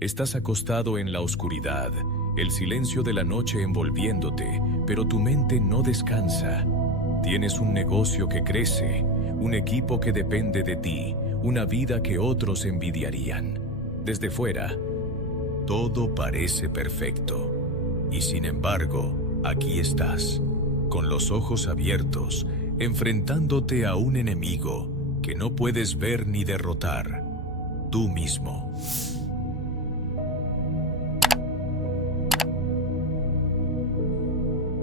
Estás acostado en la oscuridad, el silencio de la noche envolviéndote, pero tu mente no descansa. Tienes un negocio que crece, un equipo que depende de ti, una vida que otros envidiarían. Desde fuera, todo parece perfecto. Y sin embargo, aquí estás, con los ojos abiertos, enfrentándote a un enemigo que no puedes ver ni derrotar, tú mismo.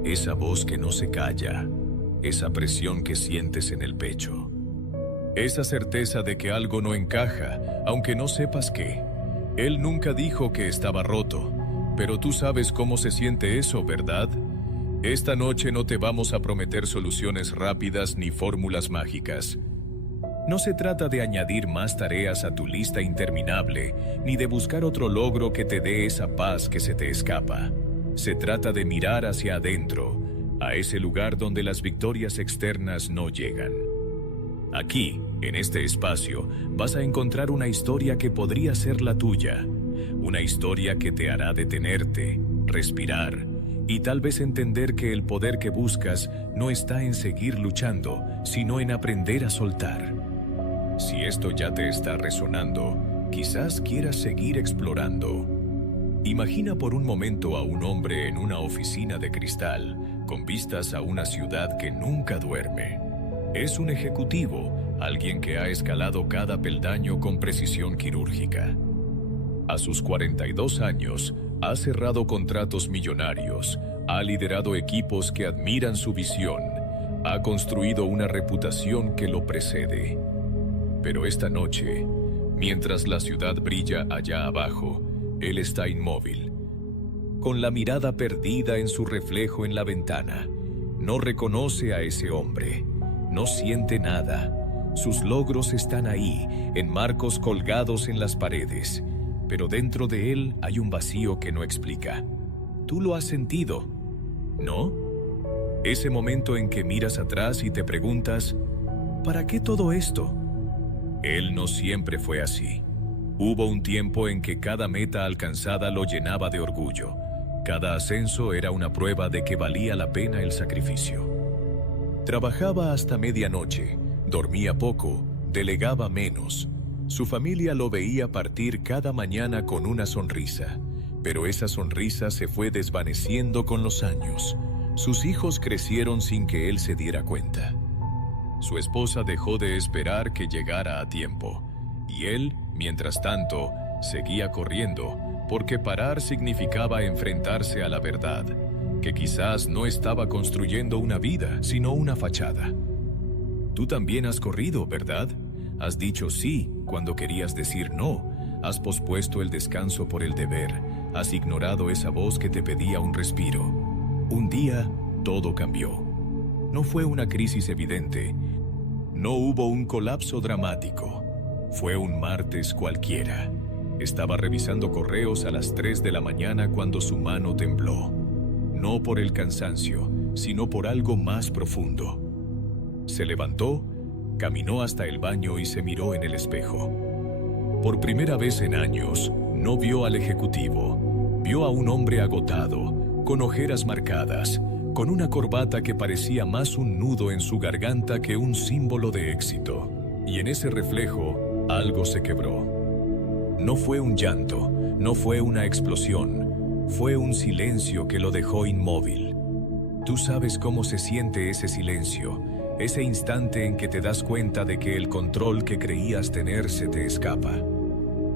Esa voz que no se calla, esa presión que sientes en el pecho, esa certeza de que algo no encaja, aunque no sepas qué. Él nunca dijo que estaba roto, pero tú sabes cómo se siente eso, ¿verdad? Esta noche no te vamos a prometer soluciones rápidas ni fórmulas mágicas. No se trata de añadir más tareas a tu lista interminable, ni de buscar otro logro que te dé esa paz que se te escapa. Se trata de mirar hacia adentro, a ese lugar donde las victorias externas no llegan. Aquí, en este espacio, vas a encontrar una historia que podría ser la tuya. Una historia que te hará detenerte, respirar y tal vez entender que el poder que buscas no está en seguir luchando, sino en aprender a soltar. Si esto ya te está resonando, quizás quieras seguir explorando. Imagina por un momento a un hombre en una oficina de cristal, con vistas a una ciudad que nunca duerme. Es un ejecutivo, alguien que ha escalado cada peldaño con precisión quirúrgica. A sus 42 años, ha cerrado contratos millonarios, ha liderado equipos que admiran su visión, ha construido una reputación que lo precede. Pero esta noche, mientras la ciudad brilla allá abajo, él está inmóvil, con la mirada perdida en su reflejo en la ventana. No reconoce a ese hombre, no siente nada. Sus logros están ahí, en marcos colgados en las paredes, pero dentro de él hay un vacío que no explica. Tú lo has sentido, ¿no? Ese momento en que miras atrás y te preguntas, ¿para qué todo esto? Él no siempre fue así. Hubo un tiempo en que cada meta alcanzada lo llenaba de orgullo. Cada ascenso era una prueba de que valía la pena el sacrificio. Trabajaba hasta medianoche, dormía poco, delegaba menos. Su familia lo veía partir cada mañana con una sonrisa, pero esa sonrisa se fue desvaneciendo con los años. Sus hijos crecieron sin que él se diera cuenta. Su esposa dejó de esperar que llegara a tiempo, y él, mientras tanto, seguía corriendo, porque parar significaba enfrentarse a la verdad, que quizás no estaba construyendo una vida, sino una fachada. Tú también has corrido, ¿verdad? Has dicho sí cuando querías decir no, has pospuesto el descanso por el deber, has ignorado esa voz que te pedía un respiro. Un día, todo cambió. No fue una crisis evidente, no hubo un colapso dramático. Fue un martes cualquiera. Estaba revisando correos a las 3 de la mañana cuando su mano tembló. No por el cansancio, sino por algo más profundo. Se levantó, caminó hasta el baño y se miró en el espejo. Por primera vez en años, no vio al ejecutivo. Vio a un hombre agotado, con ojeras marcadas, con una corbata que parecía más un nudo en su garganta que un símbolo de éxito. Y en ese reflejo, algo se quebró. No fue un llanto, no fue una explosión, fue un silencio que lo dejó inmóvil. Tú sabes cómo se siente ese silencio, ese instante en que te das cuenta de que el control que creías tener se te escapa.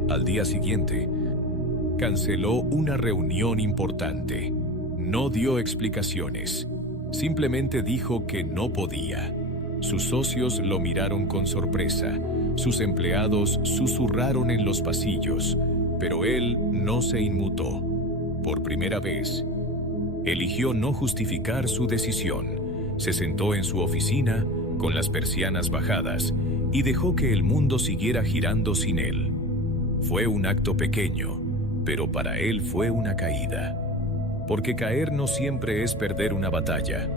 Al día siguiente, canceló una reunión importante. No dio explicaciones, simplemente dijo que no podía. Sus socios lo miraron con sorpresa, sus empleados susurraron en los pasillos, pero él no se inmutó. Por primera vez, eligió no justificar su decisión. Se sentó en su oficina, con las persianas bajadas, y dejó que el mundo siguiera girando sin él. Fue un acto pequeño, pero para él fue una caída. Porque caer no siempre es perder una batalla.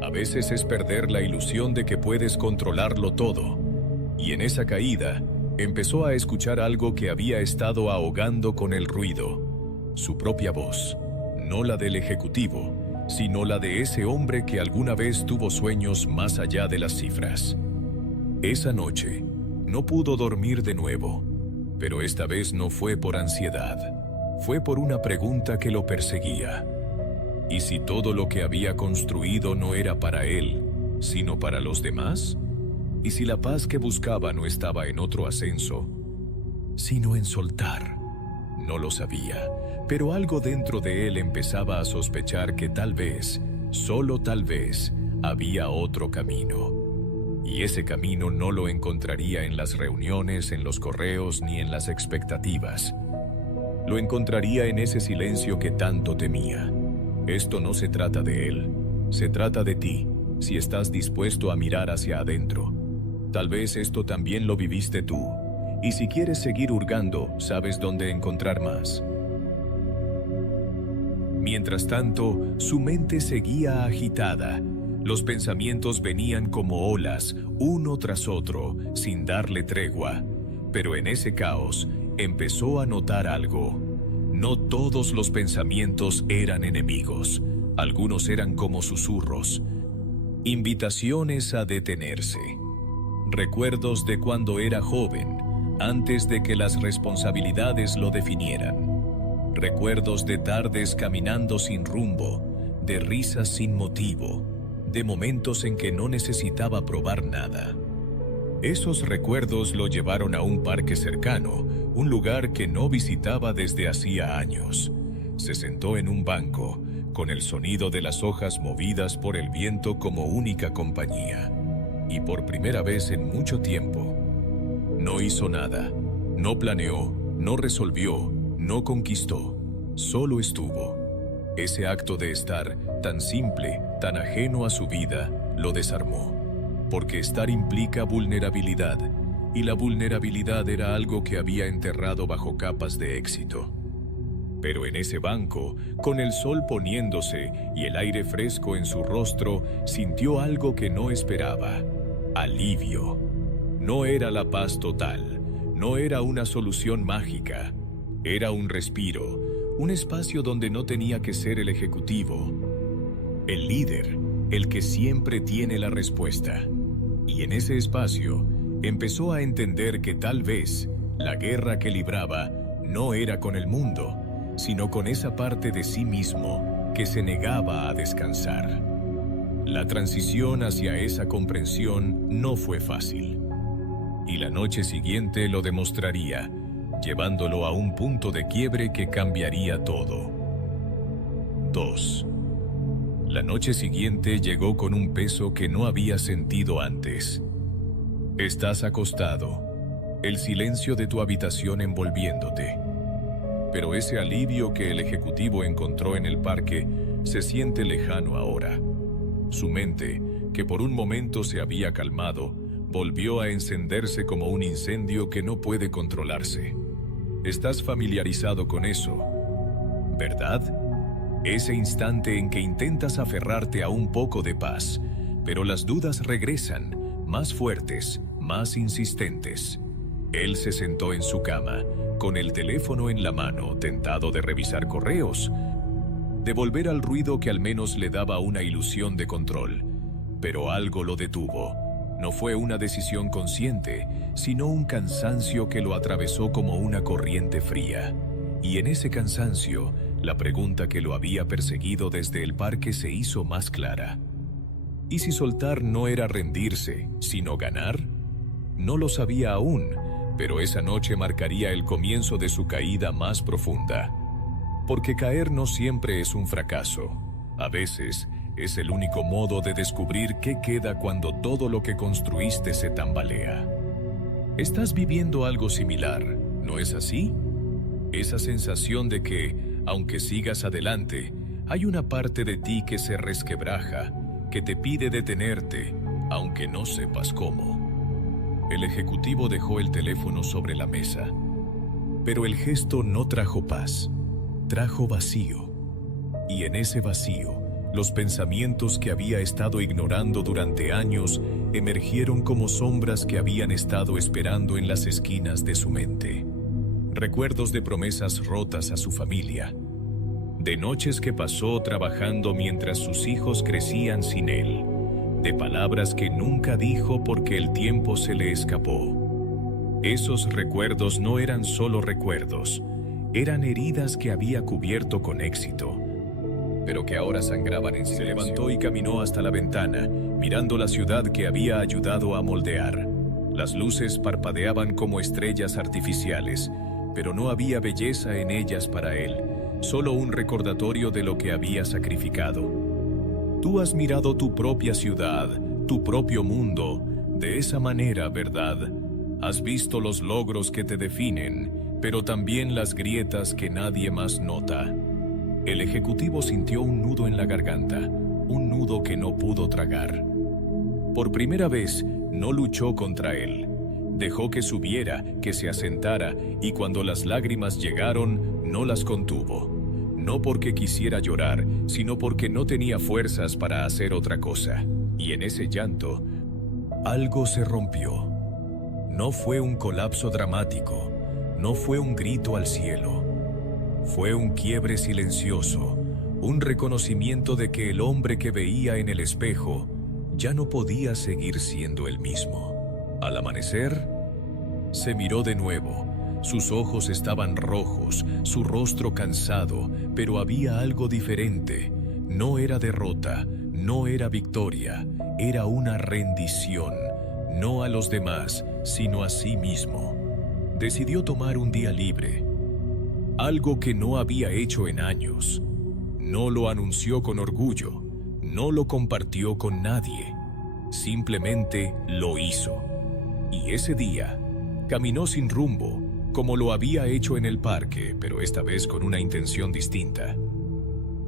A veces es perder la ilusión de que puedes controlarlo todo. Y en esa caída, empezó a escuchar algo que había estado ahogando con el ruido. Su propia voz, no la del ejecutivo, sino la de ese hombre que alguna vez tuvo sueños más allá de las cifras. Esa noche, no pudo dormir de nuevo, pero esta vez no fue por ansiedad, fue por una pregunta que lo perseguía. ¿Y si todo lo que había construido no era para él, sino para los demás? ¿Y si la paz que buscaba no estaba en otro ascenso, sino en soltar? No lo sabía, pero algo dentro de él empezaba a sospechar que tal vez, solo tal vez, había otro camino. Y ese camino no lo encontraría en las reuniones, en los correos, ni en las expectativas. Lo encontraría en ese silencio que tanto temía. Esto no se trata de él, se trata de ti, si estás dispuesto a mirar hacia adentro. Tal vez esto también lo viviste tú, y si quieres seguir hurgando, sabes dónde encontrar más. Mientras tanto, su mente seguía agitada. Los pensamientos venían como olas, uno tras otro, sin darle tregua. Pero en ese caos, empezó a notar algo. No todos los pensamientos eran enemigos. Algunos eran como susurros, invitaciones a detenerse. Recuerdos de cuando era joven, antes de que las responsabilidades lo definieran. Recuerdos de tardes caminando sin rumbo, de risas sin motivo, de momentos en que no necesitaba probar nada. Esos recuerdos lo llevaron a un parque cercano, un lugar que no visitaba desde hacía años. Se sentó en un banco, con el sonido de las hojas movidas por el viento como única compañía. Y por primera vez en mucho tiempo, no hizo nada, no planeó, no resolvió, no conquistó, solo estuvo. Ese acto de estar, tan simple, tan ajeno a su vida, lo desarmó. Porque estar implica vulnerabilidad, y la vulnerabilidad era algo que había enterrado bajo capas de éxito. Pero en ese banco, con el sol poniéndose y el aire fresco en su rostro, sintió algo que no esperaba: alivio. No era la paz total, no era una solución mágica, era un respiro, un espacio donde no tenía que ser el ejecutivo, el líder, el que siempre tiene la respuesta. Y en ese espacio empezó a entender que tal vez la guerra que libraba no era con el mundo, sino con esa parte de sí mismo que se negaba a descansar. La transición hacia esa comprensión no fue fácil. Y la noche siguiente lo demostraría, llevándolo a un punto de quiebre que cambiaría todo. 2. La noche siguiente llegó con un peso que no había sentido antes. Estás acostado, el silencio de tu habitación envolviéndote. Pero ese alivio que el ejecutivo encontró en el parque se siente lejano ahora. Su mente, que por un momento se había calmado, volvió a encenderse como un incendio que no puede controlarse. Estás familiarizado con eso, ¿verdad? Ese instante en que intentas aferrarte a un poco de paz, pero las dudas regresan, más fuertes, más insistentes. Él se sentó en su cama, con el teléfono en la mano, tentado de revisar correos, de volver al ruido que al menos le daba una ilusión de control. Pero algo lo detuvo. No fue una decisión consciente, sino un cansancio que lo atravesó como una corriente fría. Y en ese cansancio, la pregunta que lo había perseguido desde el parque se hizo más clara. ¿Y si soltar no era rendirse, sino ganar? No lo sabía aún, pero esa noche marcaría el comienzo de su caída más profunda. Porque caer no siempre es un fracaso. A veces, es el único modo de descubrir qué queda cuando todo lo que construiste se tambalea. Estás viviendo algo similar, ¿no es así? Esa sensación de que, aunque sigas adelante, hay una parte de ti que se resquebraja, que te pide detenerte, aunque no sepas cómo. El ejecutivo dejó el teléfono sobre la mesa, pero el gesto no trajo paz, trajo vacío. Y en ese vacío, Los pensamientos que había estado ignorando durante años emergieron como sombras que habían estado esperando en las esquinas de su mente. Recuerdos de promesas rotas a su familia, de noches que pasó trabajando mientras sus hijos crecían sin él, de palabras que nunca dijo porque el tiempo se le escapó. Esos recuerdos no eran solo recuerdos, eran heridas que había cubierto con éxito, pero que ahora sangraban en silencio. Se levantó y caminó hasta la ventana, mirando la ciudad que había ayudado a moldear. Las luces parpadeaban como estrellas artificiales, pero no había belleza en ellas para él, solo un recordatorio de lo que había sacrificado. Tú has mirado tu propia ciudad, tu propio mundo, de esa manera, ¿verdad? Has visto los logros que te definen, pero también las grietas que nadie más nota. El ejecutivo sintió un nudo en la garganta, un nudo que no pudo tragar. Por primera vez, no luchó contra él. Dejó que subiera, que se asentara, y cuando las lágrimas llegaron, no las contuvo. No porque quisiera llorar, sino porque no tenía fuerzas para hacer otra cosa. Y en ese llanto, algo se rompió. No fue un colapso dramático, no fue un grito al cielo. Fue un quiebre silencioso, un reconocimiento de que el hombre que veía en el espejo ya no podía seguir siendo el mismo. Al amanecer, se miró de nuevo. Sus ojos estaban rojos, su rostro cansado, pero había algo diferente. No era derrota, no era victoria, era una rendición, no a los demás, sino a sí mismo. Decidió tomar un día libre, algo que no había hecho en años. No lo anunció con orgullo, no lo compartió con nadie, simplemente lo hizo. Y ese día, caminó sin rumbo, como lo había hecho en el parque, pero esta vez con una intención distinta.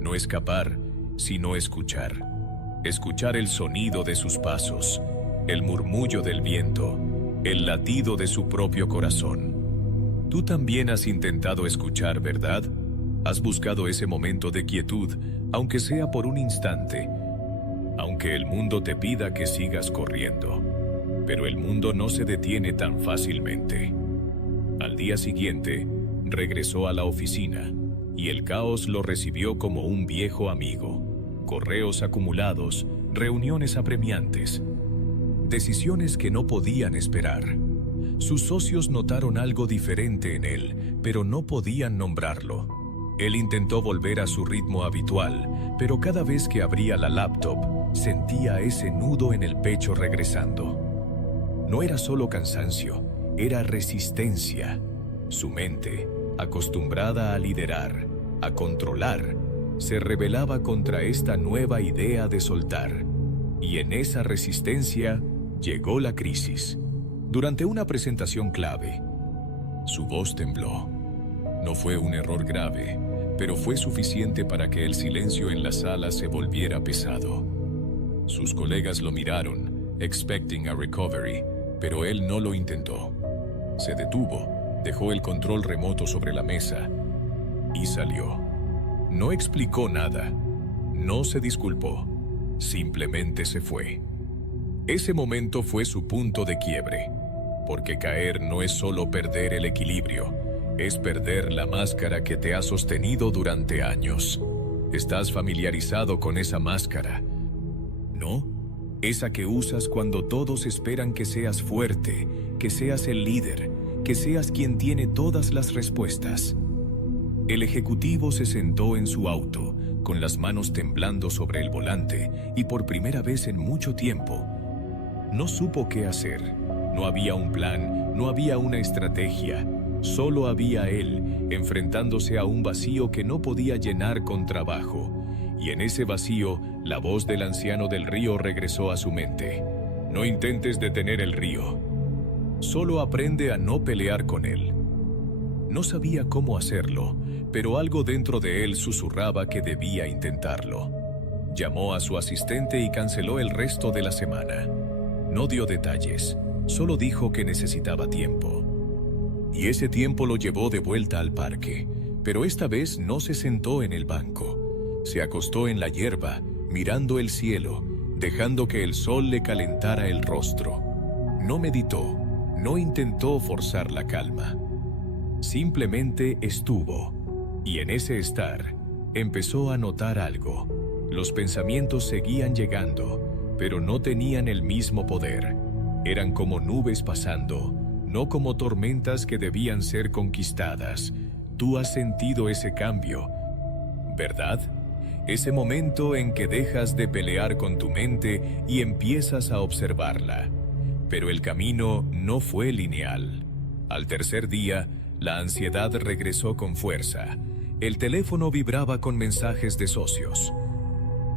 No escapar, sino escuchar. Escuchar el sonido de sus pasos, el murmullo del viento, el latido de su propio corazón. Tú también has intentado escuchar, ¿verdad? Has buscado ese momento de quietud, aunque sea por un instante, aunque el mundo te pida que sigas corriendo. Pero el mundo no se detiene tan fácilmente. Al día siguiente, regresó a la oficina, y el caos lo recibió como un viejo amigo. Correos acumulados, reuniones apremiantes, decisiones que no podían esperar. Sus socios notaron algo diferente en él, pero no podían nombrarlo. Él intentó volver a su ritmo habitual, pero cada vez que abría la laptop, sentía ese nudo en el pecho regresando. No era solo cansancio, era resistencia. Su mente, acostumbrada a liderar, a controlar, se rebelaba contra esta nueva idea de soltar. Y en esa resistencia llegó la crisis. Durante una presentación clave, su voz tembló. No fue un error grave, pero fue suficiente para que el silencio en la sala se volviera pesado. Sus colegas lo miraron, expecting a recovery, pero él no lo intentó. Se detuvo, dejó el control remoto sobre la mesa y salió. No explicó nada, no se disculpó, simplemente se fue. Ese momento fue su punto de quiebre, porque caer no es solo perder el equilibrio, es perder la máscara que te ha sostenido durante años. ¿Estás familiarizado con esa máscara? ¿No? Esa que usas cuando todos esperan que seas fuerte, que seas el líder, que seas quien tiene todas las respuestas. El ejecutivo se sentó en su auto, con las manos temblando sobre el volante, y por primera vez en mucho tiempo, no supo qué hacer. No había un plan, no había una estrategia. Solo había él, enfrentándose a un vacío que no podía llenar con trabajo. Y en ese vacío, la voz del anciano del río regresó a su mente. No intentes detener el río. Solo aprende a no pelear con él. No sabía cómo hacerlo, pero algo dentro de él susurraba que debía intentarlo. Llamó a su asistente y canceló el resto de la semana. No dio detalles, solo dijo que necesitaba tiempo. Y ese tiempo lo llevó de vuelta al parque, pero esta vez no se sentó en el banco. Se acostó en la hierba mirando el cielo, dejando que el sol le calentara el rostro. No meditó, no intentó forzar la calma. Simplemente estuvo, y en ese estar, empezó a notar algo. Los pensamientos seguían llegando, pero no tenían el mismo poder. Eran como nubes pasando, no como tormentas que debían ser conquistadas. Tú has sentido ese cambio, ¿verdad? Ese momento en que dejas de pelear con tu mente y empiezas a observarla. Pero el camino no fue lineal. Al tercer día, la ansiedad regresó con fuerza. El teléfono vibraba con mensajes de socios,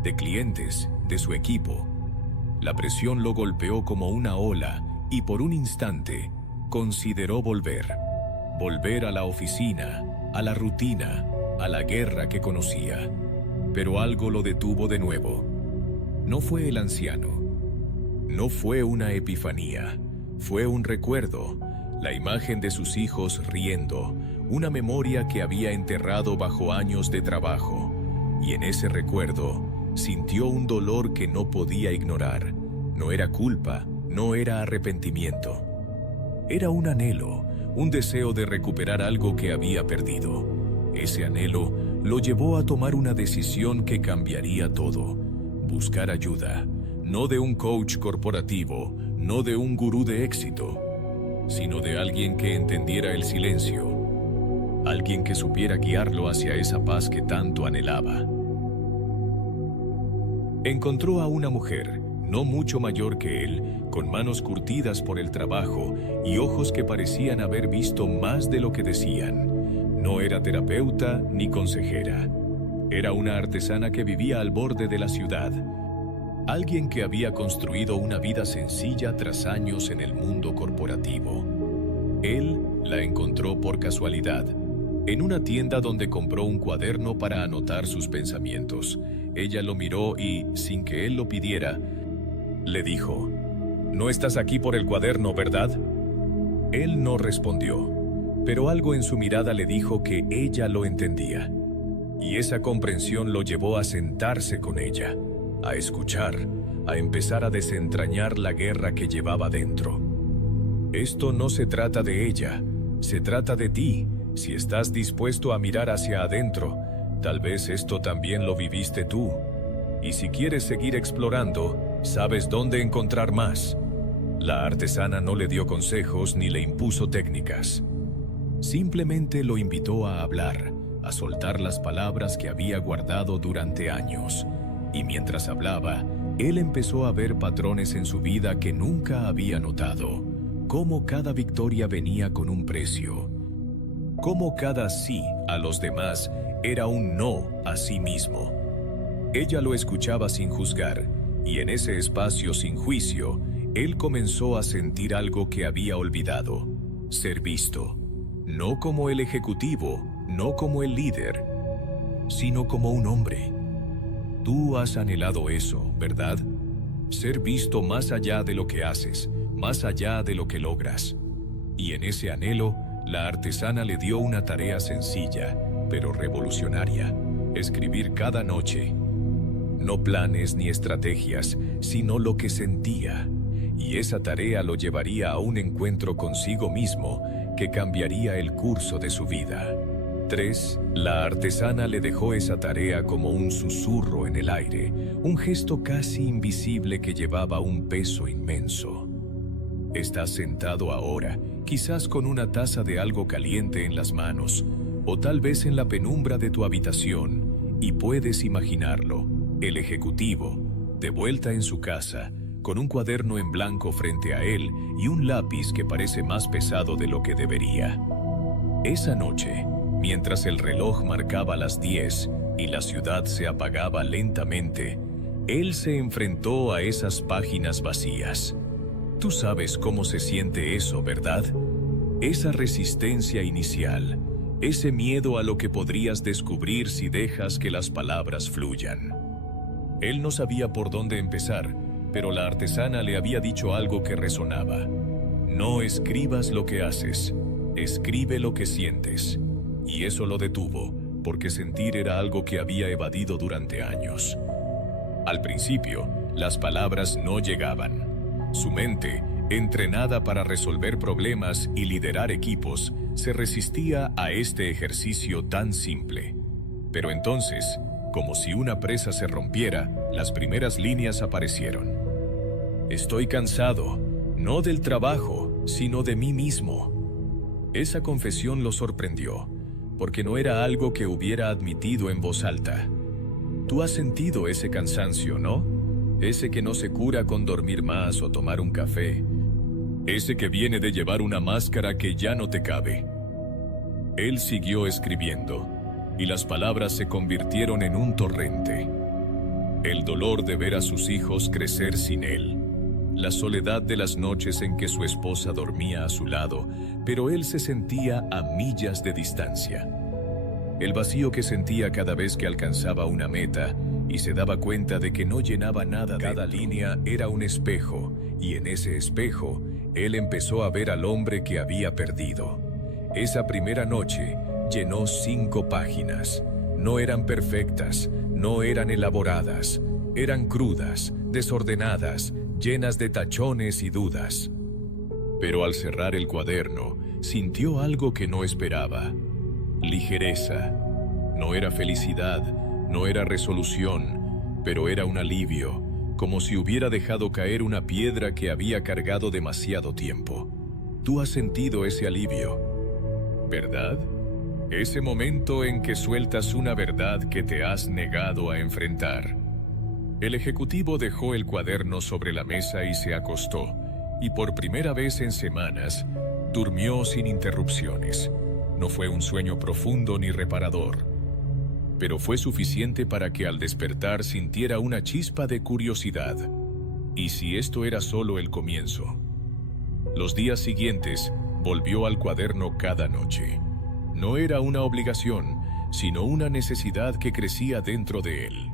de clientes, de su equipo. La presión lo golpeó como una ola y por un instante consideró volver. Volver a la oficina, a la rutina, a la guerra que conocía. Pero algo lo detuvo de nuevo. No fue el anciano. No fue una epifanía. Fue un recuerdo, la imagen de sus hijos riendo, una memoria que había enterrado bajo años de trabajo. Y en ese recuerdo sintió un dolor que no podía ignorar. No era culpa, no era arrepentimiento. Era un anhelo, un deseo de recuperar algo que había perdido. Ese anhelo lo llevó a tomar una decisión que cambiaría todo. Buscar ayuda, no de un coach corporativo, no de un gurú de éxito, sino de alguien que entendiera el silencio, alguien que supiera guiarlo hacia esa paz que tanto anhelaba. Encontró a una mujer, no mucho mayor que él, con manos curtidas por el trabajo y ojos que parecían haber visto más de lo que decían. No era terapeuta ni consejera. Era una artesana que vivía al borde de la ciudad. Alguien que había construido una vida sencilla tras años en el mundo corporativo. Él la encontró por casualidad, en una tienda donde compró un cuaderno para anotar sus pensamientos. Ella lo miró y, sin que él lo pidiera, le dijo: «No estás aquí por el cuaderno, ¿verdad?». Él no respondió, pero algo en su mirada le dijo que ella lo entendía. Y esa comprensión lo llevó a sentarse con ella, a escuchar, a empezar a desentrañar la guerra que llevaba dentro. Esto no se trata de ella, se trata de ti. Si estás dispuesto a mirar hacia adentro, tal vez esto también lo viviste tú. Y si quieres seguir explorando, sabes dónde encontrar más. La artesana no le dio consejos ni le impuso técnicas. Simplemente lo invitó a hablar, a soltar las palabras que había guardado durante años. Y mientras hablaba, él empezó a ver patrones en su vida que nunca había notado. Cómo cada victoria venía con un precio. Cómo cada sí a los demás era un no a sí mismo. Ella lo escuchaba sin juzgar, y en ese espacio sin juicio, él comenzó a sentir algo que había olvidado: ser visto. No como el ejecutivo, no como el líder, sino como un hombre. Tú has anhelado eso, ¿verdad? Ser visto más allá de lo que haces, más allá de lo que logras. Y en ese anhelo, la artesana le dio una tarea sencilla, pero revolucionaria: escribir cada noche. No planes ni estrategias, sino lo que sentía. Y esa tarea lo llevaría a un encuentro consigo mismo que cambiaría el curso de su vida. 3. La artesana le dejó esa tarea como un susurro en el aire, un gesto casi invisible que llevaba un peso inmenso. Estás sentado ahora, quizás con una taza de algo caliente en las manos, o tal vez en la penumbra de tu habitación, y puedes imaginarlo, el ejecutivo, de vuelta en su casa, con un cuaderno en blanco frente a él y un lápiz que parece más pesado de lo que debería. Esa noche, mientras el reloj marcaba las 10 y la ciudad se apagaba lentamente, él se enfrentó a esas páginas vacías. Tú sabes cómo se siente eso, ¿verdad? Esa resistencia inicial, ese miedo a lo que podrías descubrir si dejas que las palabras fluyan. Él no sabía por dónde empezar, pero la artesana le había dicho algo que resonaba. No escribas lo que haces, escribe lo que sientes. Y eso lo detuvo, porque sentir era algo que había evadido durante años. Al principio, las palabras no llegaban. Su mente, entrenada para resolver problemas y liderar equipos, se resistía a este ejercicio tan simple. Pero entonces, como si una presa se rompiera, las primeras líneas aparecieron. Estoy cansado, no del trabajo, sino de mí mismo. Esa confesión lo sorprendió, porque no era algo que hubiera admitido en voz alta. Tú has sentido ese cansancio, ¿no? Ese que no se cura con dormir más o tomar un café. Ese que viene de llevar una máscara que ya no te cabe. Él siguió escribiendo, y las palabras se convirtieron en un torrente. El dolor de ver a sus hijos crecer sin él. La soledad de las noches en que su esposa dormía a su lado, pero él se sentía a millas de distancia. El vacío que sentía cada vez que alcanzaba una meta y se daba cuenta de que no llenaba nada. Cada línea era un espejo, y en ese espejo, él empezó a ver al hombre que había perdido. Esa primera noche llenó 5 páginas. No eran perfectas, no eran elaboradas, eran crudas, desordenadas, llenas de tachones y dudas. Pero al cerrar el cuaderno, sintió algo que no esperaba. Ligereza. No era felicidad, no era resolución, pero era un alivio, como si hubiera dejado caer una piedra que había cargado demasiado tiempo. Tú has sentido ese alivio, ¿verdad? Ese momento en que sueltas una verdad que te has negado a enfrentar. El ejecutivo dejó el cuaderno sobre la mesa y se acostó, y por primera vez en semanas, durmió sin interrupciones. No fue un sueño profundo ni reparador, pero fue suficiente para que al despertar sintiera una chispa de curiosidad. ¿Y si esto era solo el comienzo? Los días siguientes, volvió al cuaderno cada noche. No era una obligación, sino una necesidad que crecía dentro de él.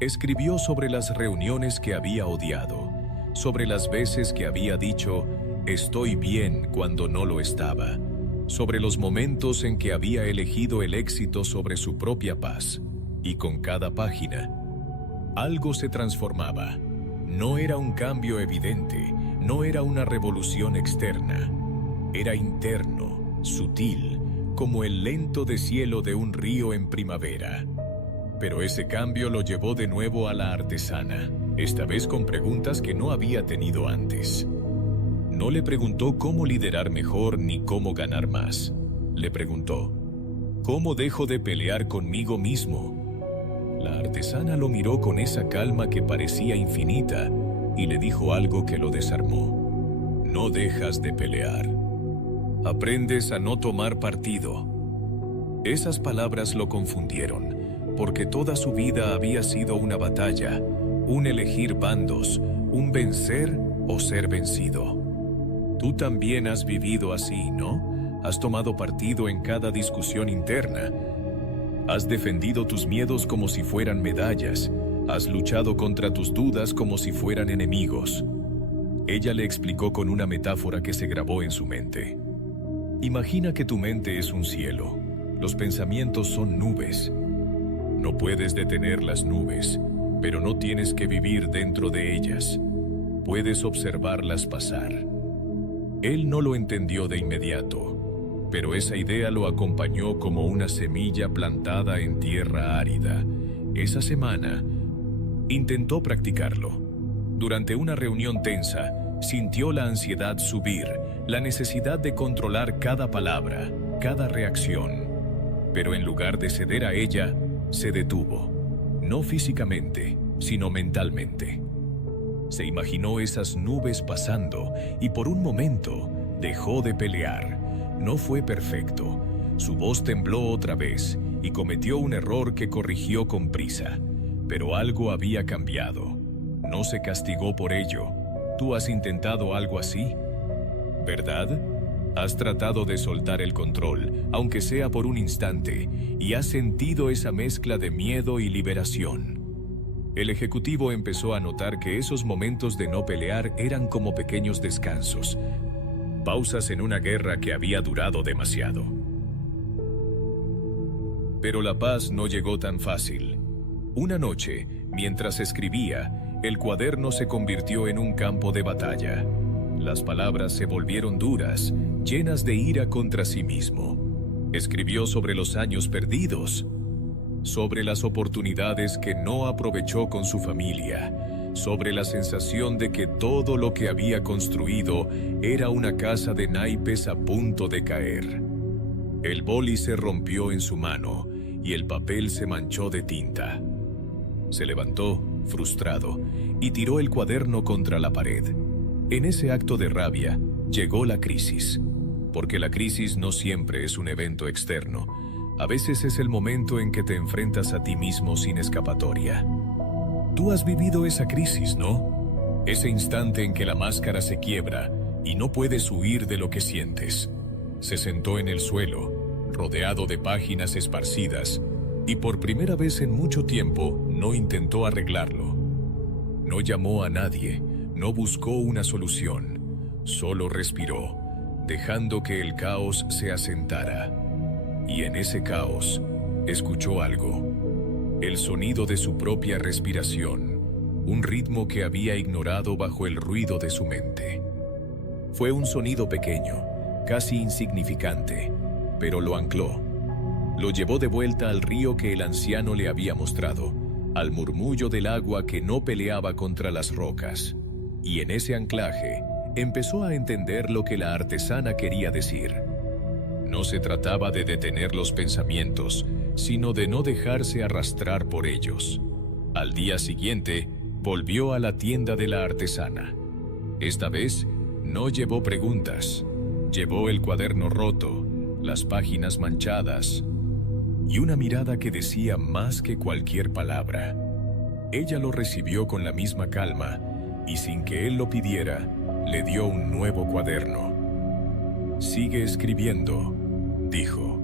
Escribió sobre las reuniones que había odiado, sobre las veces que había dicho, estoy bien cuando no lo estaba, sobre los momentos en que había elegido el éxito sobre su propia paz. Y con cada página, algo se transformaba. No era un cambio evidente, no era una revolución externa. Era interno, sutil, como el lento deshielo de un río en primavera. Pero ese cambio lo llevó de nuevo a la artesana, esta vez con preguntas que no había tenido antes. No le preguntó cómo liderar mejor ni cómo ganar más. Le preguntó, ¿cómo dejo de pelear conmigo mismo? La artesana lo miró con esa calma que parecía infinita y le dijo algo que lo desarmó. No dejas de pelear. Aprendes a no tomar partido. Esas palabras lo confundieron, porque toda su vida había sido una batalla, un elegir bandos, un vencer o ser vencido. Tú también has vivido así, ¿no? Has tomado partido en cada discusión interna. Has defendido tus miedos como si fueran medallas. Has luchado contra tus dudas como si fueran enemigos. Ella le explicó con una metáfora que se grabó en su mente. Imagina que tu mente es un cielo. Los pensamientos son nubes. No puedes detener las nubes, pero no tienes que vivir dentro de ellas. Puedes observarlas pasar. Él no lo entendió de inmediato, pero esa idea lo acompañó como una semilla plantada en tierra árida. Esa semana, intentó practicarlo. Durante una reunión tensa, sintió la ansiedad subir, la necesidad de controlar cada palabra, cada reacción. Pero en lugar de ceder a ella, se detuvo. No físicamente, sino mentalmente. Se imaginó esas nubes pasando y por un momento dejó de pelear. No fue perfecto. Su voz tembló otra vez y cometió un error que corrigió con prisa. Pero algo había cambiado. No se castigó por ello. ¿Tú has intentado algo así? ¿Verdad? Has tratado de soltar el control, aunque sea por un instante, y has sentido esa mezcla de miedo y liberación. El ejecutivo empezó a notar que esos momentos de no pelear eran como pequeños descansos, pausas en una guerra que había durado demasiado. Pero la paz no llegó tan fácil. Una noche, mientras escribía, el cuaderno se convirtió en un campo de batalla. Las palabras se volvieron duras, llenas de ira contra sí mismo. Escribió sobre los años perdidos, sobre las oportunidades que no aprovechó con su familia, sobre la sensación de que todo lo que había construido era una casa de naipes a punto de caer. El boli se rompió en su mano y el papel se manchó de tinta. Se levantó, frustrado, y tiró el cuaderno contra la pared. En ese acto de rabia, llegó la crisis. Porque la crisis no siempre es un evento externo. A veces es el momento en que te enfrentas a ti mismo sin escapatoria. Tú has vivido esa crisis, ¿no? Ese instante en que la máscara se quiebra y no puedes huir de lo que sientes. Se sentó en el suelo, rodeado de páginas esparcidas, y por primera vez en mucho tiempo no intentó arreglarlo. No llamó a nadie, no buscó una solución, solo respiró, dejando que el caos se asentara. Y en ese caos, escuchó algo. El sonido de su propia respiración, un ritmo que había ignorado bajo el ruido de su mente. Fue un sonido pequeño, casi insignificante, pero lo ancló. Lo llevó de vuelta al río que el anciano le había mostrado, al murmullo del agua que no peleaba contra las rocas. Y en ese anclaje, empezó a entender lo que la artesana quería decir. No se trataba de detener los pensamientos, sino de no dejarse arrastrar por ellos. Al día siguiente, volvió a la tienda de la artesana. Esta vez, no llevó preguntas. Llevó el cuaderno roto, las páginas manchadas, y una mirada que decía más que cualquier palabra. Ella lo recibió con la misma calma, y sin que él lo pidiera, le dio un nuevo cuaderno. «Sigue escribiendo», dijo.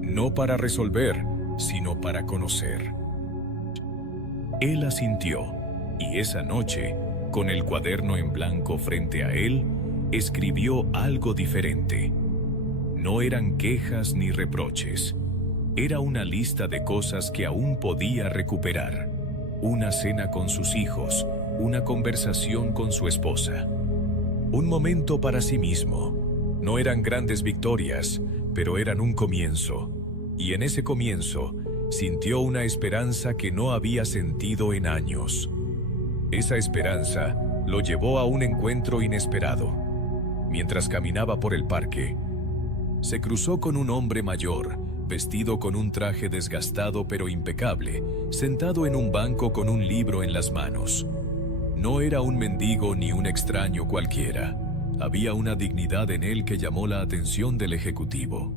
«No para resolver, sino para conocer». Él asintió, y esa noche, con el cuaderno en blanco frente a él, escribió algo diferente. No eran quejas ni reproches. Era una lista de cosas que aún podía recuperar. Una cena con sus hijos, una conversación con su esposa. Un momento para sí mismo. No eran grandes victorias, pero eran un comienzo. Y en ese comienzo, sintió una esperanza que no había sentido en años. Esa esperanza lo llevó a un encuentro inesperado. Mientras caminaba por el parque, se cruzó con un hombre mayor, vestido con un traje desgastado pero impecable, sentado en un banco con un libro en las manos. No era un mendigo ni un extraño cualquiera. Había una dignidad en él que llamó la atención del ejecutivo.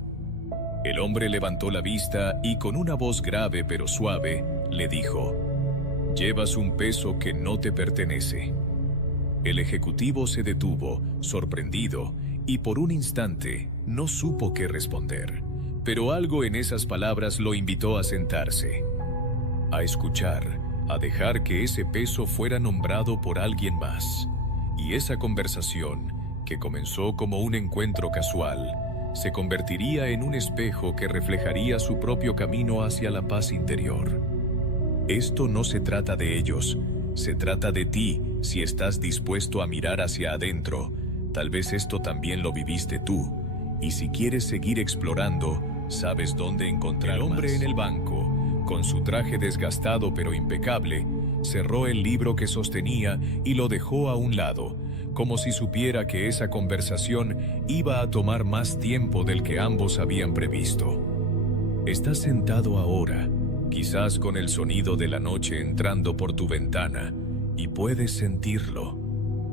El hombre levantó la vista y con una voz grave pero suave, le dijo: «Llevas un peso que no te pertenece». El ejecutivo se detuvo, sorprendido, y por un instante no supo qué responder. Pero algo en esas palabras lo invitó a sentarse, a escuchar, a dejar que ese peso fuera nombrado por alguien más. Y esa conversación, que comenzó como un encuentro casual, se convertiría en un espejo que reflejaría su propio camino hacia la paz interior. Esto no se trata de ellos, se trata de ti si estás dispuesto a mirar hacia adentro. Tal vez esto también lo viviste tú, y si quieres seguir explorando, sabes dónde encontrar más. El hombre en el banco, con su traje desgastado pero impecable, cerró el libro que sostenía y lo dejó a un lado, como si supiera que esa conversación iba a tomar más tiempo del que ambos habían previsto. Estás sentado ahora, quizás con el sonido de la noche entrando por tu ventana, y puedes sentirlo.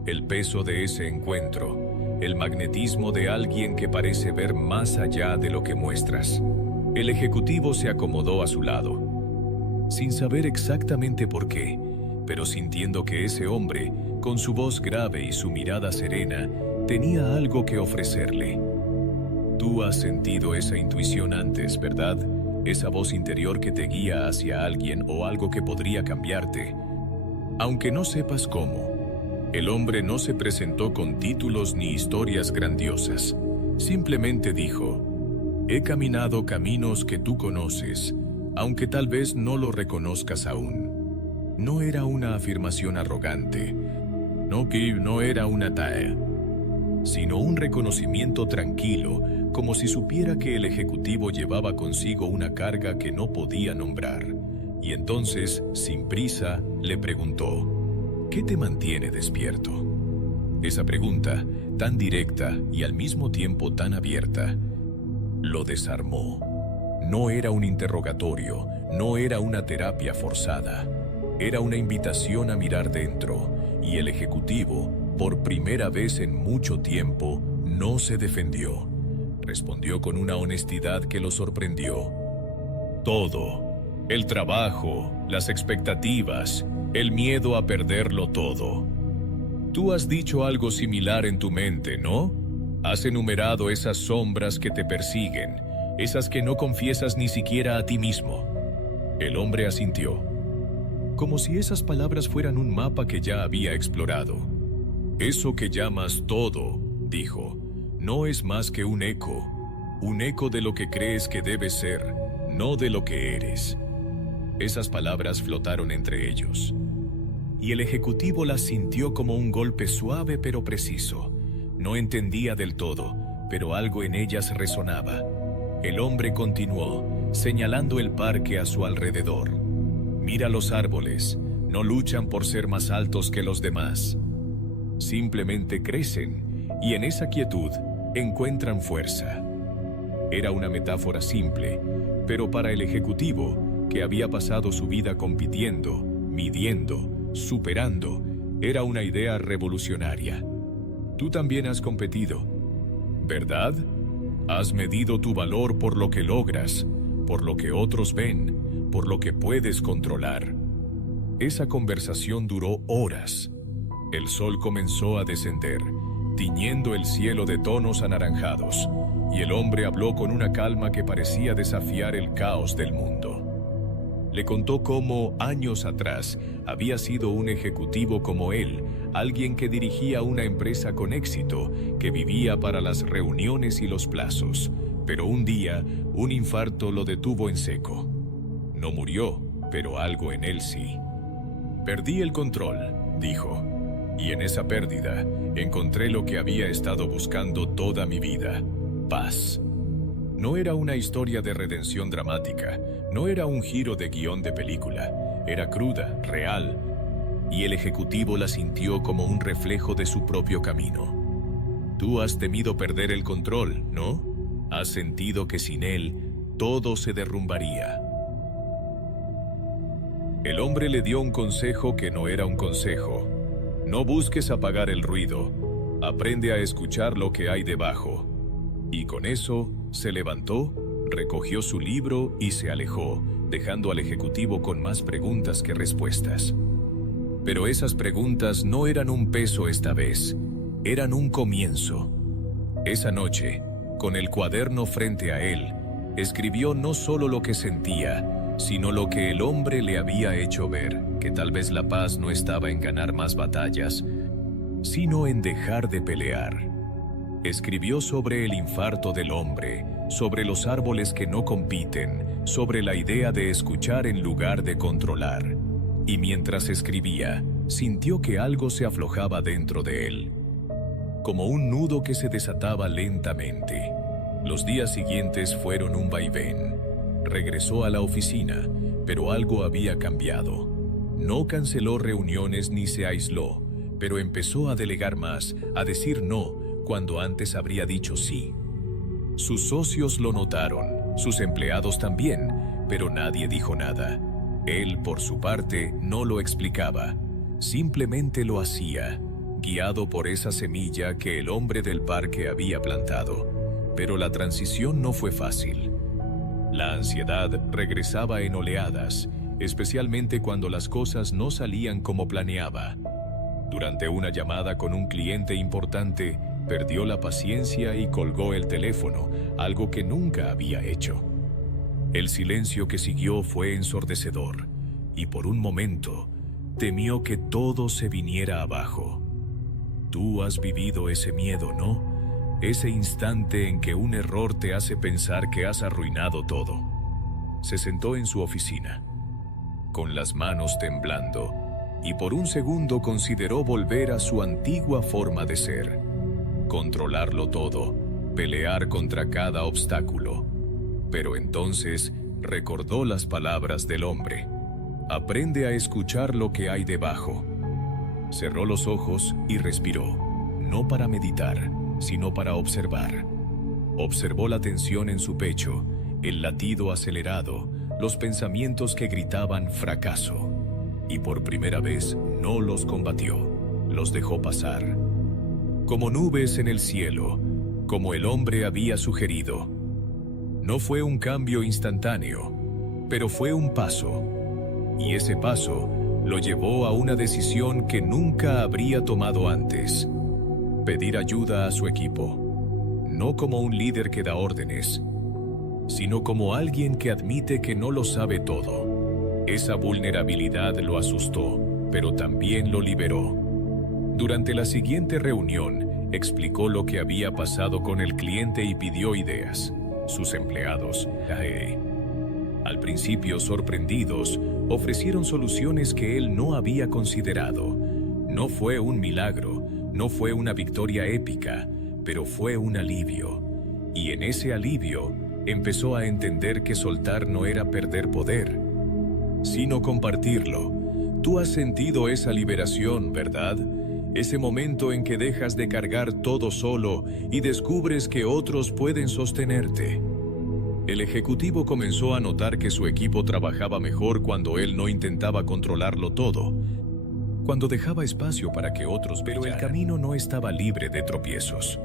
El peso de ese encuentro, el magnetismo de alguien que parece ver más allá de lo que muestras. El ejecutivo se acomodó a su lado, sin saber exactamente por qué, pero sintiendo que ese hombre, con su voz grave y su mirada serena, tenía algo que ofrecerle. Tú has sentido esa intuición antes, ¿verdad? Esa voz interior que te guía hacia alguien o algo que podría cambiarte. Aunque no sepas cómo, el hombre no se presentó con títulos ni historias grandiosas. Simplemente dijo: «He caminado caminos que tú conoces, aunque tal vez no lo reconozcas aún. No era una afirmación arrogante, no era una tarea, sino un reconocimiento tranquilo, como si supiera que el ejecutivo llevaba consigo una carga que no podía nombrar. Y entonces, sin prisa, le preguntó: ¿qué te mantiene despierto? Esa pregunta, tan directa y al mismo tiempo tan abierta, lo desarmó. No era un interrogatorio, no era una terapia forzada. Era una invitación a mirar dentro, y el ejecutivo, por primera vez en mucho tiempo, no se defendió. Respondió con una honestidad que lo sorprendió. Todo, el trabajo, las expectativas, el miedo a perderlo todo. Tú has dicho algo similar en tu mente, ¿no? Has enumerado esas sombras que te persiguen, esas que no confiesas ni siquiera a ti mismo. El hombre asintió, como si esas palabras fueran un mapa que ya había explorado. Eso que llamas todo, dijo, no es más que un eco de lo que crees que debes ser, no de lo que eres. Esas palabras flotaron entre ellos, y el ejecutivo las sintió como un golpe suave pero preciso. No entendía del todo, pero algo en ellas resonaba. El hombre continuó, señalando el parque a su alrededor. Mira los árboles, no luchan por ser más altos que los demás. Simplemente crecen, y en esa quietud encuentran fuerza. Era una metáfora simple, pero para el ejecutivo, que había pasado su vida compitiendo, midiendo, superando, era una idea revolucionaria. Tú también has competido, ¿verdad? Has medido tu valor por lo que logras, por lo que otros ven, por lo que puedes controlar. Esa conversación duró horas. El sol comenzó a descender, tiñendo el cielo de tonos anaranjados, y el hombre habló con una calma que parecía desafiar el caos del mundo. Le contó cómo, años atrás, había sido un ejecutivo como él, alguien que dirigía una empresa con éxito, que vivía para las reuniones y los plazos. Pero un día, un infarto lo detuvo en seco. No murió, pero algo en él sí. Perdí el control, dijo, y en esa pérdida encontré lo que había estado buscando toda mi vida: paz. No era una historia de redención dramática, no era un giro de guión de película, era cruda, real, y el ejecutivo la sintió como un reflejo de su propio camino. Tú has temido perder el control, ¿no? Has sentido que sin él todo se derrumbaría. El hombre le dio un consejo que no era un consejo. No busques apagar el ruido, aprende a escuchar lo que hay debajo. Y con eso, se levantó, recogió su libro y se alejó, dejando al ejecutivo con más preguntas que respuestas. Pero esas preguntas no eran un peso esta vez, eran un comienzo. Esa noche, con el cuaderno frente a él, escribió no solo lo que sentía, sino lo que el hombre le había hecho ver, que tal vez la paz no estaba en ganar más batallas, sino en dejar de pelear. Escribió sobre el infarto del hombre, sobre los árboles que no compiten, sobre la idea de escuchar en lugar de controlar. Y mientras escribía, sintió que algo se aflojaba dentro de él, como un nudo que se desataba lentamente. Los días siguientes fueron un vaivén. Regresó a la oficina, pero algo había cambiado. No canceló reuniones ni se aisló, pero empezó a delegar más, a decir no, cuando antes habría dicho sí. Sus socios lo notaron, sus empleados también, pero nadie dijo nada. Él, por su parte, no lo explicaba, simplemente lo hacía, guiado por esa semilla que el hombre del parque había plantado. Pero la transición no fue fácil. La ansiedad regresaba en oleadas, especialmente cuando las cosas no salían como planeaba. Durante una llamada con un cliente importante, perdió la paciencia y colgó el teléfono, algo que nunca había hecho. El silencio que siguió fue ensordecedor, y por un momento temió que todo se viniera abajo. Tú has vivido ese miedo, ¿no? Ese instante en que un error te hace pensar que has arruinado todo. Se sentó en su oficina, con las manos temblando, y por un segundo consideró volver a su antigua forma de ser. Controlarlo todo, pelear contra cada obstáculo. Pero entonces recordó las palabras del hombre. Aprende a escuchar lo que hay debajo. Cerró los ojos y respiró, no para meditar, sino para observar. Observó la tensión en su pecho, el latido acelerado, los pensamientos que gritaban fracaso. Y por primera vez no los combatió, los dejó pasar. Como nubes en el cielo, como el hombre había sugerido. No fue un cambio instantáneo, pero fue un paso. Y ese paso lo llevó a una decisión que nunca habría tomado antes. Pedir ayuda a su equipo. No como un líder que da órdenes, sino como alguien que admite que no lo sabe todo. Esa vulnerabilidad lo asustó, pero también lo liberó. Durante la siguiente reunión, explicó lo que había pasado con el cliente y pidió ideas. Sus empleados, al principio sorprendidos, ofrecieron soluciones que él no había considerado. No fue un milagro, no fue una victoria épica, pero fue un alivio. Y en ese alivio, empezó a entender que soltar no era perder poder, sino compartirlo. Tú has sentido esa liberación, ¿verdad? Ese momento en que dejas de cargar todo solo y descubres que otros pueden sostenerte. El ejecutivo comenzó a notar que su equipo trabajaba mejor cuando él no intentaba controlarlo todo, cuando dejaba espacio para que otros brillaran. Pero el camino no estaba libre de tropiezos.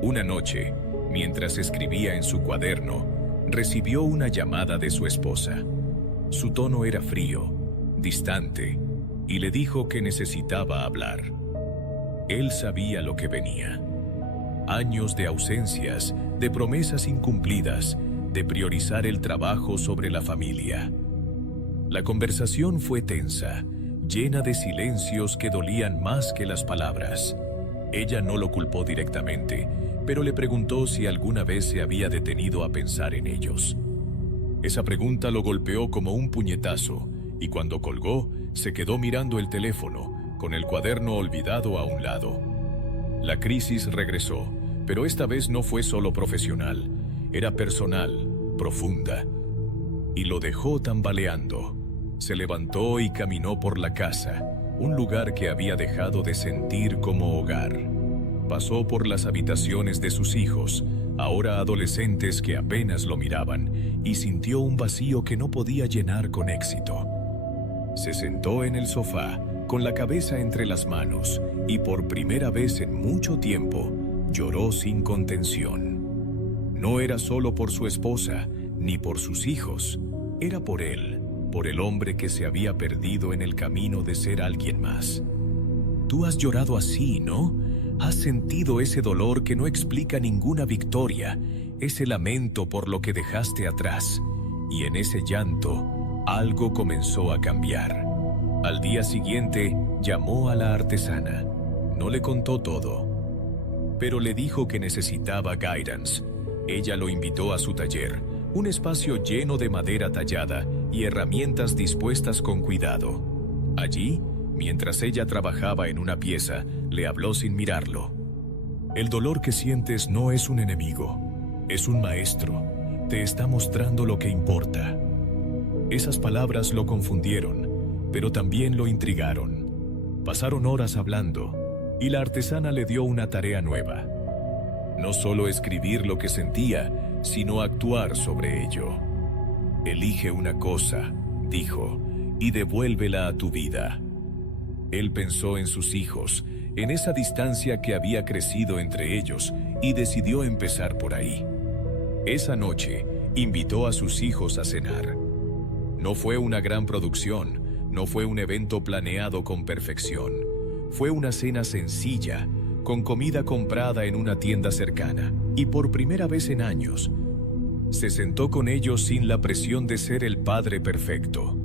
Una noche, mientras escribía en su cuaderno, recibió una llamada de su esposa. Su tono era frío, distante, y le dijo que necesitaba hablar. Él sabía lo que venía. Años de ausencias, de promesas incumplidas, de priorizar el trabajo sobre la familia. La conversación fue tensa, llena de silencios que dolían más que las palabras. Ella no lo culpó directamente, pero le preguntó si alguna vez se había detenido a pensar en ellos. Esa pregunta lo golpeó como un puñetazo, y cuando colgó, se quedó mirando el teléfono, con el cuaderno olvidado a un lado. La crisis regresó, pero esta vez no fue solo profesional, era personal, profunda, y lo dejó tambaleando. Se levantó y caminó por la casa, un lugar que había dejado de sentir como hogar. Pasó por las habitaciones de sus hijos, ahora adolescentes que apenas lo miraban, y sintió un vacío que no podía llenar con éxito. Se sentó en el sofá, con la cabeza entre las manos, y por primera vez en mucho tiempo, lloró sin contención. No era solo por su esposa, ni por sus hijos, era por él, por el hombre que se había perdido en el camino de ser alguien más. Tú has llorado así, ¿no? Has sentido ese dolor que no explica ninguna victoria, ese lamento por lo que dejaste atrás, y en ese llanto, algo comenzó a cambiar. Al día siguiente, llamó a la artesana. No le contó todo, pero le dijo que necesitaba guidance. Ella lo invitó a su taller, un espacio lleno de madera tallada y herramientas dispuestas con cuidado. Allí, mientras ella trabajaba en una pieza, le habló sin mirarlo. El dolor que sientes no es un enemigo, es un maestro. Te está mostrando lo que importa. Esas palabras lo confundieron, pero también lo intrigaron. Pasaron horas hablando, y la artesana le dio una tarea nueva. No solo escribir lo que sentía, sino actuar sobre ello. Elige una cosa, dijo, y devuélvela a tu vida. Él pensó en sus hijos, en esa distancia que había crecido entre ellos, y decidió empezar por ahí. Esa noche, invitó a sus hijos a cenar. No fue una gran producción, no fue un evento planeado con perfección. Fue una cena sencilla, con comida comprada en una tienda cercana, y por primera vez en años, se sentó con ellos sin la presión de ser el padre perfecto.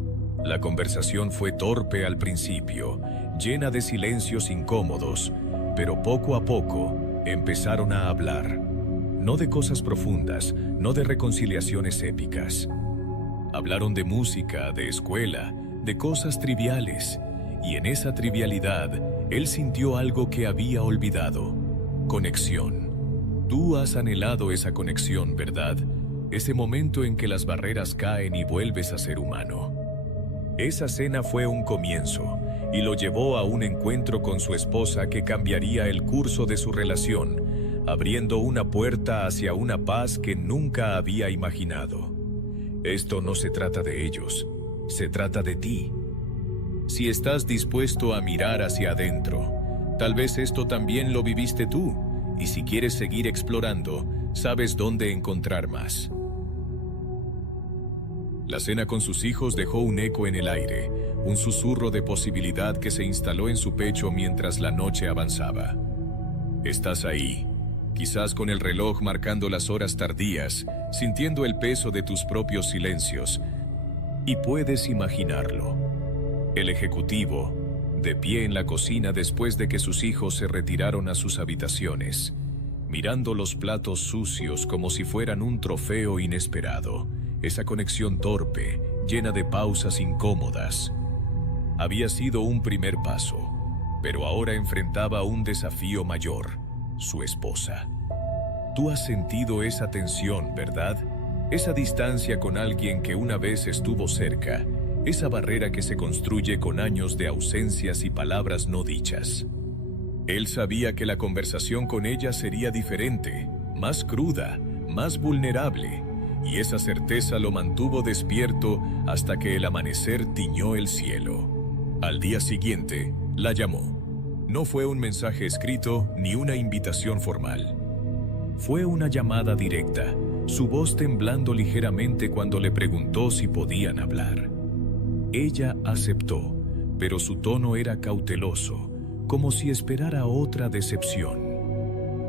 La conversación fue torpe al principio, llena de silencios incómodos, pero poco a poco empezaron a hablar. No de cosas profundas, no de reconciliaciones épicas. Hablaron de música, de escuela, de cosas triviales, y en esa trivialidad, él sintió algo que había olvidado: conexión. Tú has anhelado esa conexión, ¿verdad? Ese momento en que las barreras caen y vuelves a ser humano. Esa cena fue un comienzo, y lo llevó a un encuentro con su esposa que cambiaría el curso de su relación, abriendo una puerta hacia una paz que nunca había imaginado. Esto no se trata de ellos, se trata de ti. Si estás dispuesto a mirar hacia adentro, tal vez esto también lo viviste tú, y si quieres seguir explorando, sabes dónde encontrar más. La cena con sus hijos dejó un eco en el aire, un susurro de posibilidad que se instaló en su pecho mientras la noche avanzaba. Estás ahí, quizás con el reloj marcando las horas tardías, sintiendo el peso de tus propios silencios, y puedes imaginarlo. El ejecutivo, de pie en la cocina después de que sus hijos se retiraron a sus habitaciones, mirando los platos sucios como si fueran un trofeo inesperado. Esa conexión torpe, llena de pausas incómodas. Había sido un primer paso, pero ahora enfrentaba un desafío mayor: su esposa. Tú has sentido esa tensión, ¿verdad? Esa distancia con alguien que una vez estuvo cerca, esa barrera que se construye con años de ausencias y palabras no dichas. Él sabía que la conversación con ella sería diferente, más cruda, más vulnerable, y esa certeza lo mantuvo despierto hasta que el amanecer tiñó el cielo. Al día siguiente, la llamó. No fue un mensaje escrito ni una invitación formal. Fue una llamada directa, su voz temblando ligeramente cuando le preguntó si podían hablar. Ella aceptó, pero su tono era cauteloso, como si esperara otra decepción.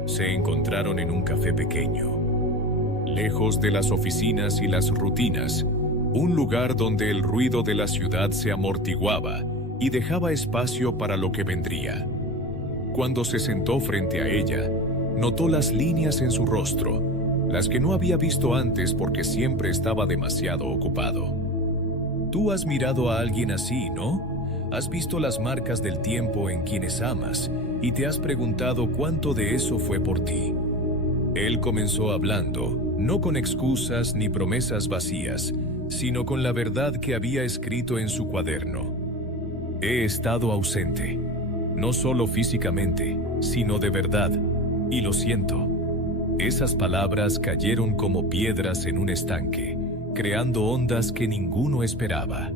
Se encontraron en un café pequeño, lejos de las oficinas y las rutinas, un lugar donde el ruido de la ciudad se amortiguaba y dejaba espacio para lo que vendría. Cuando se sentó frente a ella, notó las líneas en su rostro, las que no había visto antes porque siempre estaba demasiado ocupado. Tú has mirado a alguien así, ¿no? Has visto las marcas del tiempo en quienes amas y te has preguntado cuánto de eso fue por ti. Él comenzó hablando, no con excusas ni promesas vacías, sino con la verdad que había escrito en su cuaderno. He estado ausente, no solo físicamente, sino de verdad, y lo siento. Esas palabras cayeron como piedras en un estanque, creando ondas que ninguno esperaba.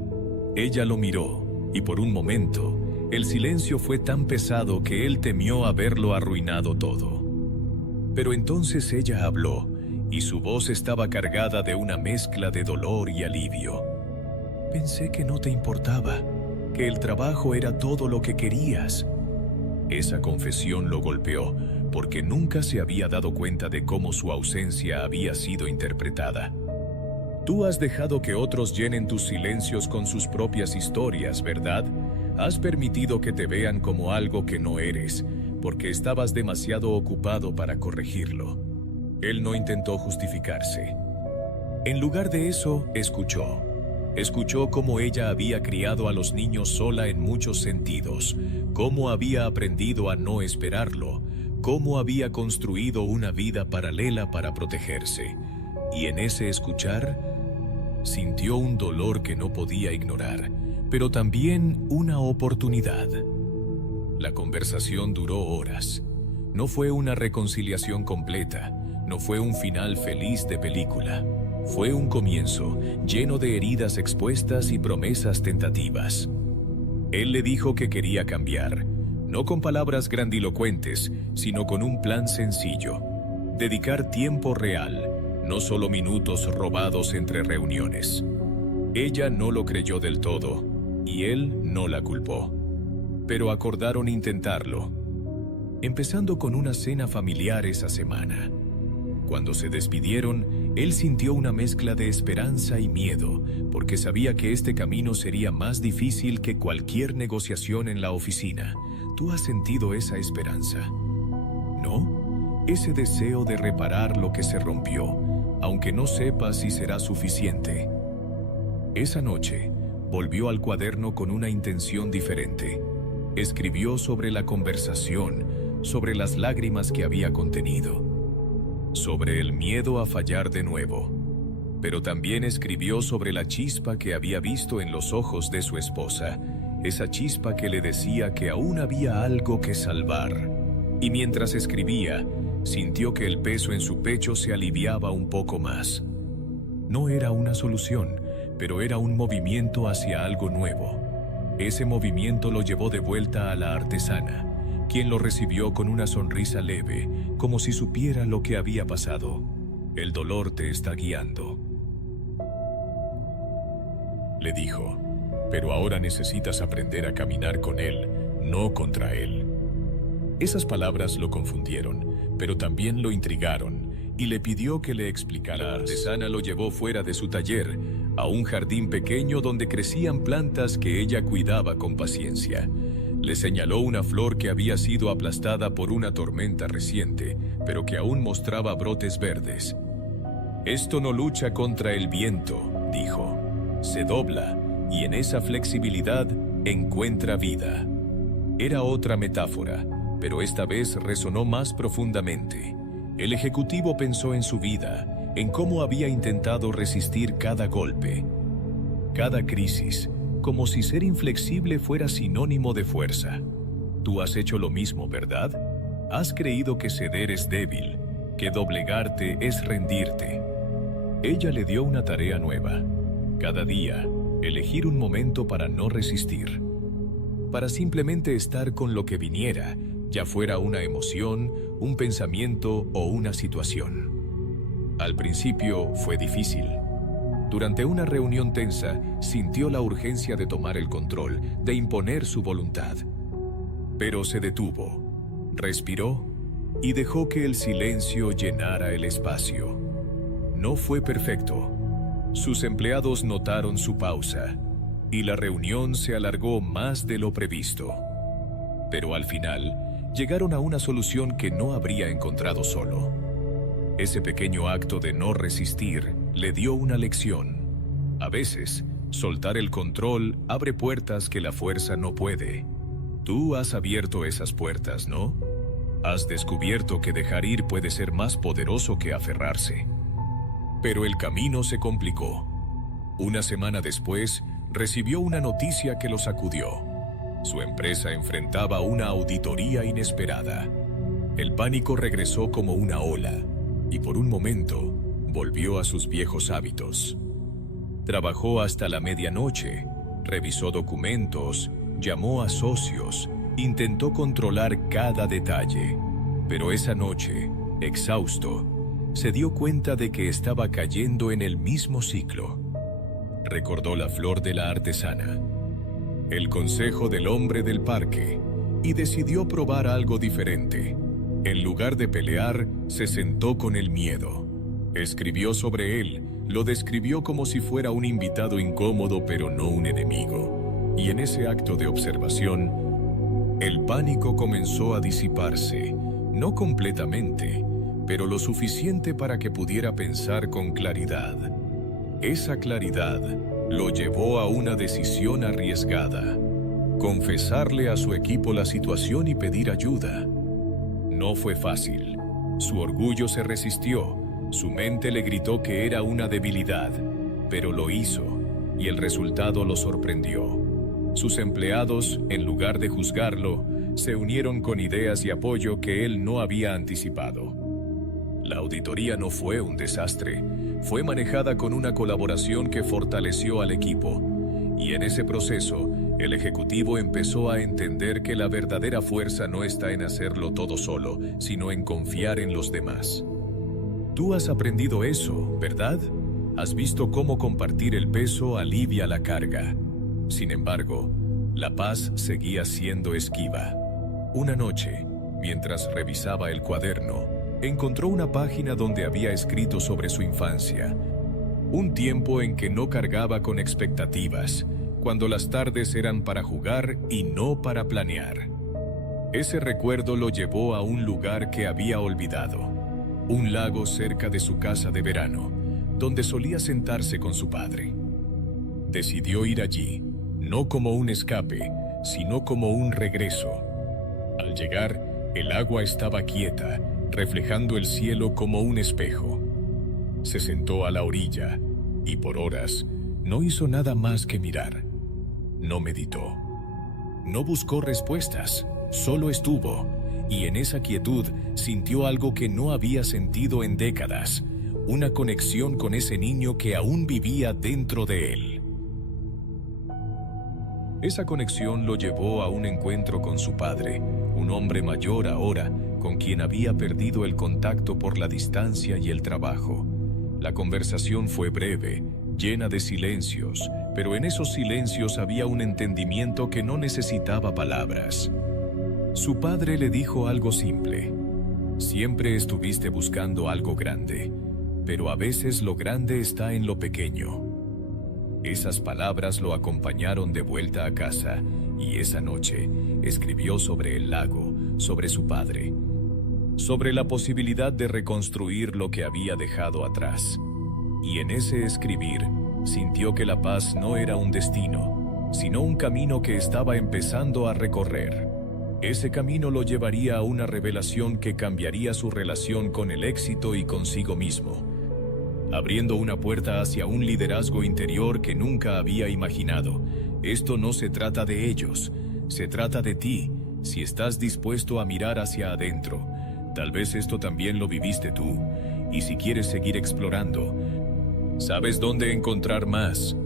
Ella lo miró, y por un momento, el silencio fue tan pesado que él temió haberlo arruinado todo. Pero entonces ella habló, y su voz estaba cargada de una mezcla de dolor y alivio. Pensé que no te importaba, que el trabajo era todo lo que querías. Esa confesión lo golpeó, porque nunca se había dado cuenta de cómo su ausencia había sido interpretada. Tú has dejado que otros llenen tus silencios con sus propias historias, ¿verdad? Has permitido que te vean como algo que no eres, porque estabas demasiado ocupado para corregirlo. Él no intentó justificarse. En lugar de eso, escuchó. Escuchó cómo ella había criado a los niños sola en muchos sentidos, cómo había aprendido a no esperarlo, cómo había construido una vida paralela para protegerse. Y en ese escuchar, sintió un dolor que no podía ignorar, pero también una oportunidad. La conversación duró horas. No fue una reconciliación completa, no fue un final feliz de película. Fue un comienzo, lleno de heridas expuestas y promesas tentativas. Él le dijo que quería cambiar, no con palabras grandilocuentes, sino con un plan sencillo. Dedicar tiempo real, no solo minutos robados entre reuniones. Ella no lo creyó del todo, y él no la culpó. Pero acordaron intentarlo, empezando con una cena familiar esa semana. Cuando se despidieron, él sintió una mezcla de esperanza y miedo, porque sabía que este camino sería más difícil que cualquier negociación en la oficina. ¿Tú has sentido esa esperanza? ¿No? Ese deseo de reparar lo que se rompió, aunque no sepas si será suficiente. Esa noche, volvió al cuaderno con una intención diferente. Escribió sobre la conversación, sobre las lágrimas que había contenido, sobre el miedo a fallar de nuevo. Pero también escribió sobre la chispa que había visto en los ojos de su esposa, esa chispa que le decía que aún había algo que salvar. Y mientras escribía, sintió que el peso en su pecho se aliviaba un poco más. No era una solución, pero era un movimiento hacia algo nuevo. Ese movimiento lo llevó de vuelta a la artesana, quien lo recibió con una sonrisa leve, como si supiera lo que había pasado. El dolor te está guiando, le dijo, pero ahora necesitas aprender a caminar con él, no contra él. Esas palabras lo confundieron, pero también lo intrigaron, y le pidió que le explicara. La artesana lo llevó fuera de su taller, a un jardín pequeño donde crecían plantas que ella cuidaba con paciencia. Le señaló una flor que había sido aplastada por una tormenta reciente, pero que aún mostraba brotes verdes. Esto no lucha contra el viento, dijo. Se dobla, y en esa flexibilidad encuentra vida. Era otra metáfora, pero esta vez resonó más profundamente. El ejecutivo pensó en su vida, en cómo había intentado resistir cada golpe, cada crisis, como si ser inflexible fuera sinónimo de fuerza. Tú has hecho lo mismo, ¿verdad? Has creído que ceder es débil, que doblegarte es rendirte. Ella le dio una tarea nueva. Cada día, elegir un momento para no resistir, para simplemente estar con lo que viniera, ya fuera una emoción, un pensamiento o una situación. Al principio fue difícil. Durante una reunión tensa, sintió la urgencia de tomar el control, de imponer su voluntad. Pero se detuvo, respiró y dejó que el silencio llenara el espacio. No fue perfecto. Sus empleados notaron su pausa, y la reunión se alargó más de lo previsto. Pero al final, llegaron a una solución que no habría encontrado solo. Ese pequeño acto de no resistir le dio una lección. A veces, soltar el control abre puertas que la fuerza no puede. Tú has abierto esas puertas, ¿no? Has descubierto que dejar ir puede ser más poderoso que aferrarse. Pero el camino se complicó. Una semana después, recibió una noticia que lo sacudió. Su empresa enfrentaba una auditoría inesperada. El pánico regresó como una ola, y por un momento, volvió a sus viejos hábitos. Trabajó hasta la medianoche, revisó documentos, llamó a socios, intentó controlar cada detalle. Pero esa noche, exhausto, se dio cuenta de que estaba cayendo en el mismo ciclo. Recordó la flor de la artesana, el consejo del hombre del parque, y decidió probar algo diferente. En lugar de pelear, se sentó con el miedo. Escribió sobre él, lo describió como si fuera un invitado incómodo pero no un enemigo. Y en ese acto de observación, el pánico comenzó a disiparse, no completamente, pero lo suficiente para que pudiera pensar con claridad. Esa claridad lo llevó a una decisión arriesgada: confesarle a su equipo la situación y pedir ayuda. No fue fácil. Su orgullo se resistió, su mente le gritó que era una debilidad, pero lo hizo, y el resultado lo sorprendió. Sus empleados, en lugar de juzgarlo, se unieron con ideas y apoyo que él no había anticipado. La auditoría no fue un desastre, fue manejada con una colaboración que fortaleció al equipo, y en ese proceso, el ejecutivo empezó a entender que la verdadera fuerza no está en hacerlo todo solo, sino en confiar en los demás. Tú has aprendido eso, ¿verdad? Has visto cómo compartir el peso alivia la carga. Sin embargo, la paz seguía siendo esquiva. Una noche, mientras revisaba el cuaderno, encontró una página donde había escrito sobre su infancia. Un tiempo en que no cargaba con expectativas, cuando las tardes eran para jugar y no para planear. Ese recuerdo lo llevó a un lugar que había olvidado, un lago cerca de su casa de verano, donde solía sentarse con su padre. Decidió ir allí, no como un escape, sino como un regreso. Al llegar, el agua estaba quieta, reflejando el cielo como un espejo. Se sentó a la orilla y por horas no hizo nada más que mirar. No meditó. No buscó respuestas, solo estuvo, y en esa quietud sintió algo que no había sentido en décadas, una conexión con ese niño que aún vivía dentro de él. Esa conexión lo llevó a un encuentro con su padre, un hombre mayor ahora, con quien había perdido el contacto por la distancia y el trabajo. La conversación fue breve, llena de silencios, pero en esos silencios había un entendimiento que no necesitaba palabras. Su padre le dijo algo simple: siempre estuviste buscando algo grande, pero a veces lo grande está en lo pequeño. Esas palabras lo acompañaron de vuelta a casa, y esa noche escribió sobre el lago, sobre su padre, sobre la posibilidad de reconstruir lo que había dejado atrás. Y en ese escribir, sintió que la paz no era un destino, sino un camino que estaba empezando a recorrer. Ese camino lo llevaría a una revelación que cambiaría su relación con el éxito y consigo mismo, abriendo una puerta hacia un liderazgo interior que nunca había imaginado. Esto no se trata de ellos, se trata de ti, si estás dispuesto a mirar hacia adentro. Tal vez esto también lo viviste tú, y si quieres seguir explorando, ¿sabes dónde encontrar más?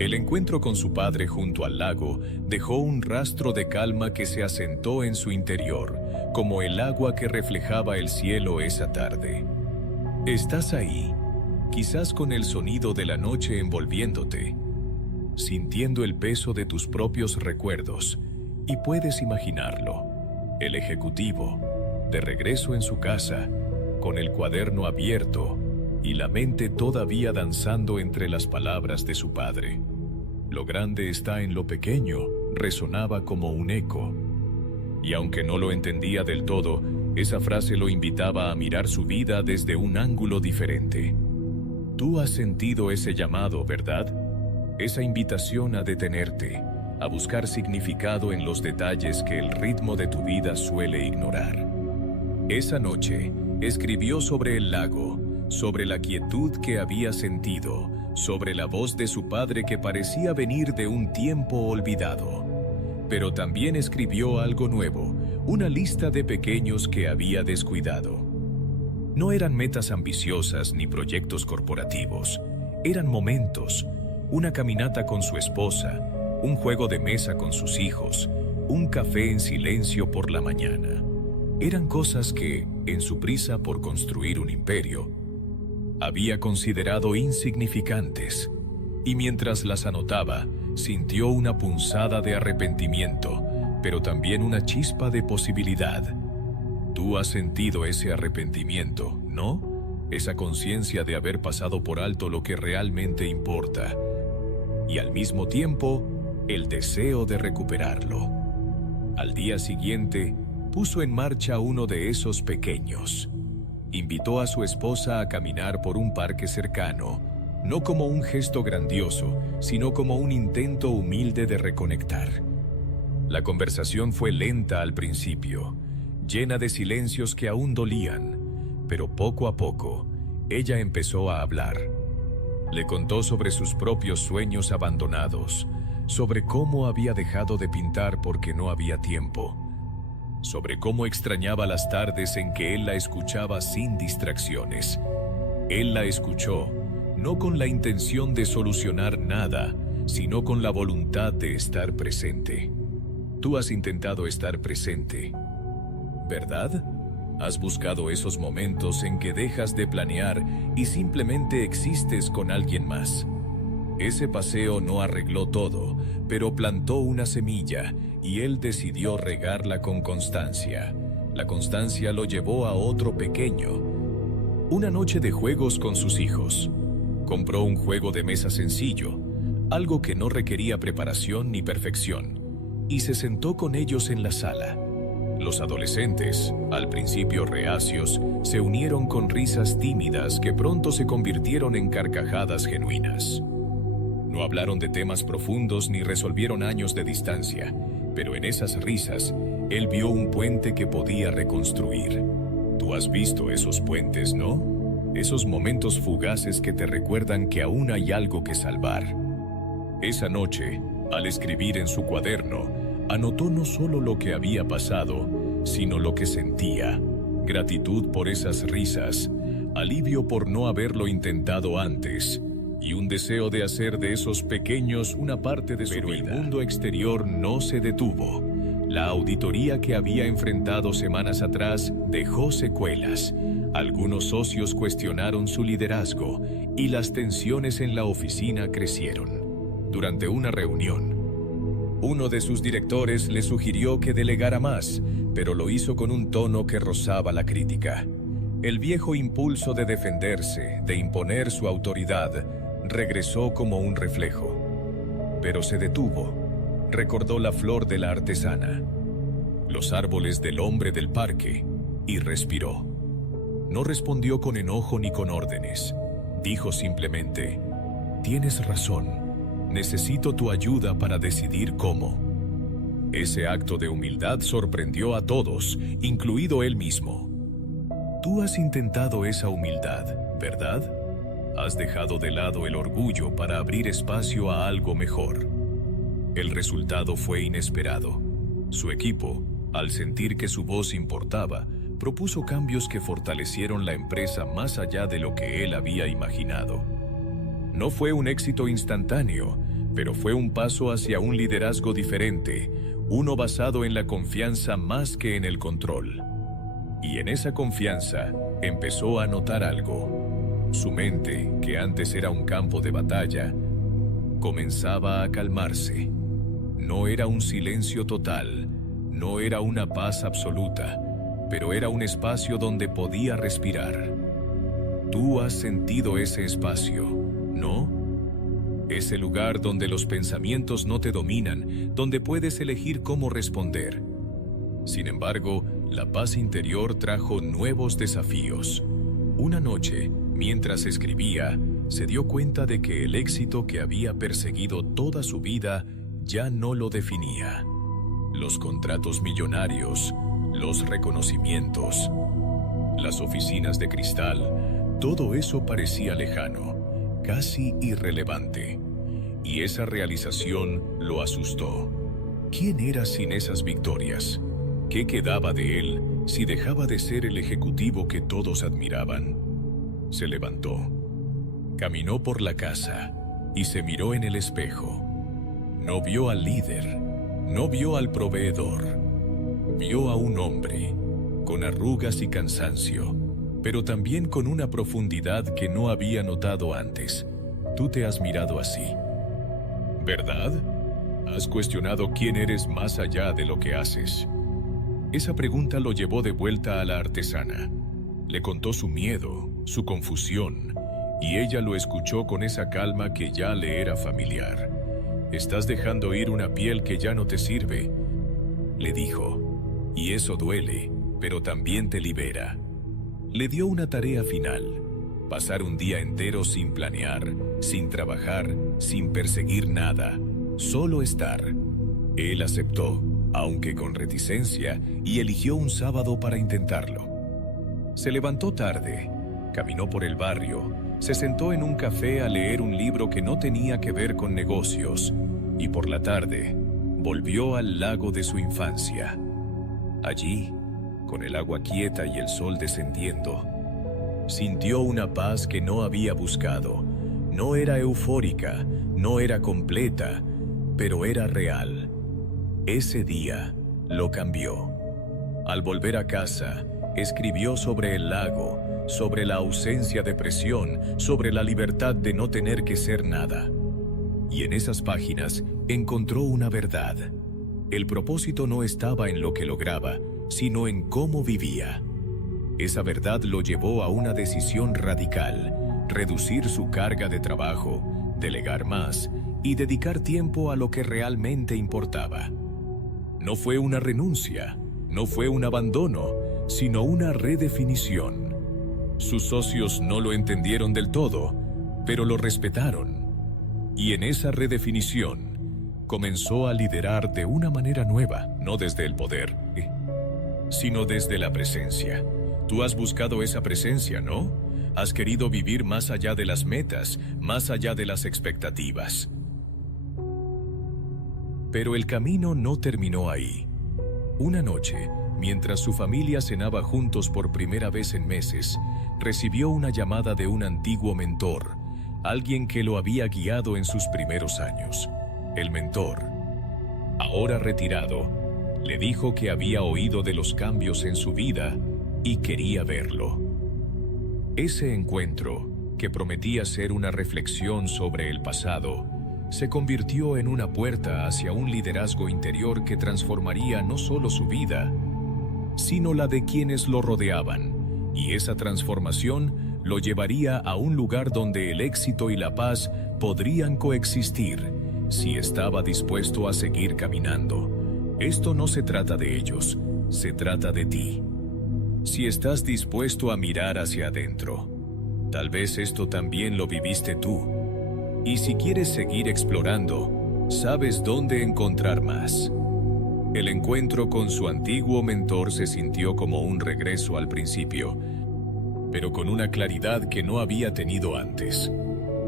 El encuentro con su padre junto al lago dejó un rastro de calma que se asentó en su interior, como el agua que reflejaba el cielo esa tarde. Estás ahí, quizás con el sonido de la noche envolviéndote, sintiendo el peso de tus propios recuerdos, y puedes imaginarlo, el ejecutivo, de regreso en su casa, con el cuaderno abierto y la mente todavía danzando entre las palabras de su padre. Lo grande está en lo pequeño, resonaba como un eco. Y aunque no lo entendía del todo, esa frase lo invitaba a mirar su vida desde un ángulo diferente. Tú has sentido ese llamado, ¿verdad? Esa invitación a detenerte, a buscar significado en los detalles que el ritmo de tu vida suele ignorar. Esa noche, escribió sobre el lago, sobre la quietud que había sentido, sobre la voz de su padre que parecía venir de un tiempo olvidado. Pero también escribió algo nuevo, una lista de pequeños que había descuidado. No eran metas ambiciosas ni proyectos corporativos, eran momentos, una caminata con su esposa, un juego de mesa con sus hijos, un café en silencio por la mañana. Eran cosas que, en su prisa por construir un imperio, había considerado insignificantes, y mientras las anotaba, sintió una punzada de arrepentimiento, pero también una chispa de posibilidad. Tú has sentido ese arrepentimiento, ¿no? Esa conciencia de haber pasado por alto lo que realmente importa, y al mismo tiempo, el deseo de recuperarlo. Al día siguiente, puso en marcha uno de esos pequeños. Invitó a su esposa a caminar por un parque cercano, no como un gesto grandioso, sino como un intento humilde de reconectar. La conversación fue lenta al principio, llena de silencios que aún dolían, pero poco a poco, ella empezó a hablar. Le contó sobre sus propios sueños abandonados, sobre cómo había dejado de pintar porque no había tiempo, sobre cómo extrañaba las tardes en que él la escuchaba sin distracciones. Él la escuchó, no con la intención de solucionar nada, sino con la voluntad de estar presente. Tú has intentado estar presente, ¿verdad? Has buscado esos momentos en que dejas de planear y simplemente existes con alguien más. Ese paseo no arregló todo, pero plantó una semilla y él decidió regarla con constancia. La constancia lo llevó a otro pequeño. Una noche de juegos con sus hijos. Compró un juego de mesa sencillo, algo que no requería preparación ni perfección, y se sentó con ellos en la sala. Los adolescentes, al principio reacios, se unieron con risas tímidas que pronto se convirtieron en carcajadas genuinas. No hablaron de temas profundos ni resolvieron años de distancia, pero en esas risas, él vio un puente que podía reconstruir. Tú has visto esos puentes, ¿no? Esos momentos fugaces que te recuerdan que aún hay algo que salvar. Esa noche, al escribir en su cuaderno, anotó no solo lo que había pasado, sino lo que sentía: gratitud por esas risas, alivio por no haberlo intentado antes, y un deseo de hacer de esos pequeños una parte de su vida. Pero el mundo exterior no se detuvo. La auditoría que había enfrentado semanas atrás dejó secuelas. Algunos socios cuestionaron su liderazgo y las tensiones en la oficina crecieron. Durante una reunión, uno de sus directores le sugirió que delegara más, pero lo hizo con un tono que rozaba la crítica. El viejo impulso de defenderse, de imponer su autoridad, regresó como un reflejo. Pero se detuvo. Recordó la flor de la artesana, los árboles del hombre del parque, y respiró. No respondió con enojo ni con órdenes. Dijo simplemente: «Tienes razón. Necesito tu ayuda para decidir cómo». Ese acto de humildad sorprendió a todos, incluido él mismo. Tú has intentado esa humildad, ¿verdad? Has dejado de lado el orgullo para abrir espacio a algo mejor. El resultado fue inesperado. Su equipo, al sentir que su voz importaba, propuso cambios que fortalecieron la empresa más allá de lo que él había imaginado. No fue un éxito instantáneo, pero fue un paso hacia un liderazgo diferente, uno basado en la confianza más que en el control. Y en esa confianza empezó a notar algo. Su mente, que antes era un campo de batalla, comenzaba a calmarse. No era un silencio total, no era una paz absoluta, pero era un espacio donde podía respirar. Tú has sentido ese espacio, ¿no? Ese lugar donde los pensamientos no te dominan, donde puedes elegir cómo responder. Sin embargo, la paz interior trajo nuevos desafíos. Una noche, mientras escribía, se dio cuenta de que el éxito que había perseguido toda su vida ya no lo definía. Los contratos millonarios, los reconocimientos, las oficinas de cristal, todo eso parecía lejano, casi irrelevante. Y esa realización lo asustó. ¿Quién era sin esas victorias? ¿Qué quedaba de él si dejaba de ser el ejecutivo que todos admiraban? Se levantó, caminó por la casa y se miró en el espejo. No vio al líder, no vio al proveedor. Vio a un hombre, con arrugas y cansancio, pero también con una profundidad que no había notado antes. Tú te has mirado así, ¿verdad? ¿Has cuestionado quién eres más allá de lo que haces? Esa pregunta lo llevó de vuelta a la artesana. Le contó su miedo, su confusión, y ella lo escuchó con esa calma que ya le era familiar. «Estás dejando ir una piel que ya no te sirve», le dijo, «y eso duele, pero también te libera». Le dio una tarea final: pasar un día entero sin planear, sin trabajar, sin perseguir nada, solo estar. Él aceptó, aunque con reticencia, y eligió un sábado para intentarlo. Se levantó tarde, caminó por el barrio, se sentó en un café a leer un libro que no tenía que ver con negocios, y por la tarde volvió al lago de su infancia. Allí, con el agua quieta y el sol descendiendo, sintió una paz que no había buscado. No era eufórica, no era completa, pero era real. Ese día lo cambió. Al volver a casa, escribió sobre el lago, sobre la ausencia de presión, sobre la libertad de no tener que ser nada. Y en esas páginas encontró una verdad. El propósito no estaba en lo que lograba, sino en cómo vivía. Esa verdad lo llevó a una decisión radical: reducir su carga de trabajo, delegar más y dedicar tiempo a lo que realmente importaba. No fue una renuncia, no fue un abandono, sino una redefinición. Sus socios no lo entendieron del todo, pero lo respetaron. Y en esa redefinición, comenzó a liderar de una manera nueva, no desde el poder, sino desde la presencia. Tú has buscado esa presencia, ¿no? Has querido vivir más allá de las metas, más allá de las expectativas. Pero el camino no terminó ahí. Una noche, mientras su familia cenaba juntos por primera vez en meses, recibió una llamada de un antiguo mentor, alguien que lo había guiado en sus primeros años. El mentor, ahora retirado, le dijo que había oído de los cambios en su vida y quería verlo. Ese encuentro, que prometía ser una reflexión sobre el pasado, se convirtió en una puerta hacia un liderazgo interior que transformaría no solo su vida, sino la de quienes lo rodeaban, y esa transformación lo llevaría a un lugar donde el éxito y la paz podrían coexistir, si estaba dispuesto a seguir caminando. Esto no se trata de ellos, se trata de ti. Si estás dispuesto a mirar hacia adentro, tal vez esto también lo viviste tú. Y si quieres seguir explorando, sabes dónde encontrar más. El encuentro con su antiguo mentor se sintió como un regreso al principio, pero con una claridad que no había tenido antes.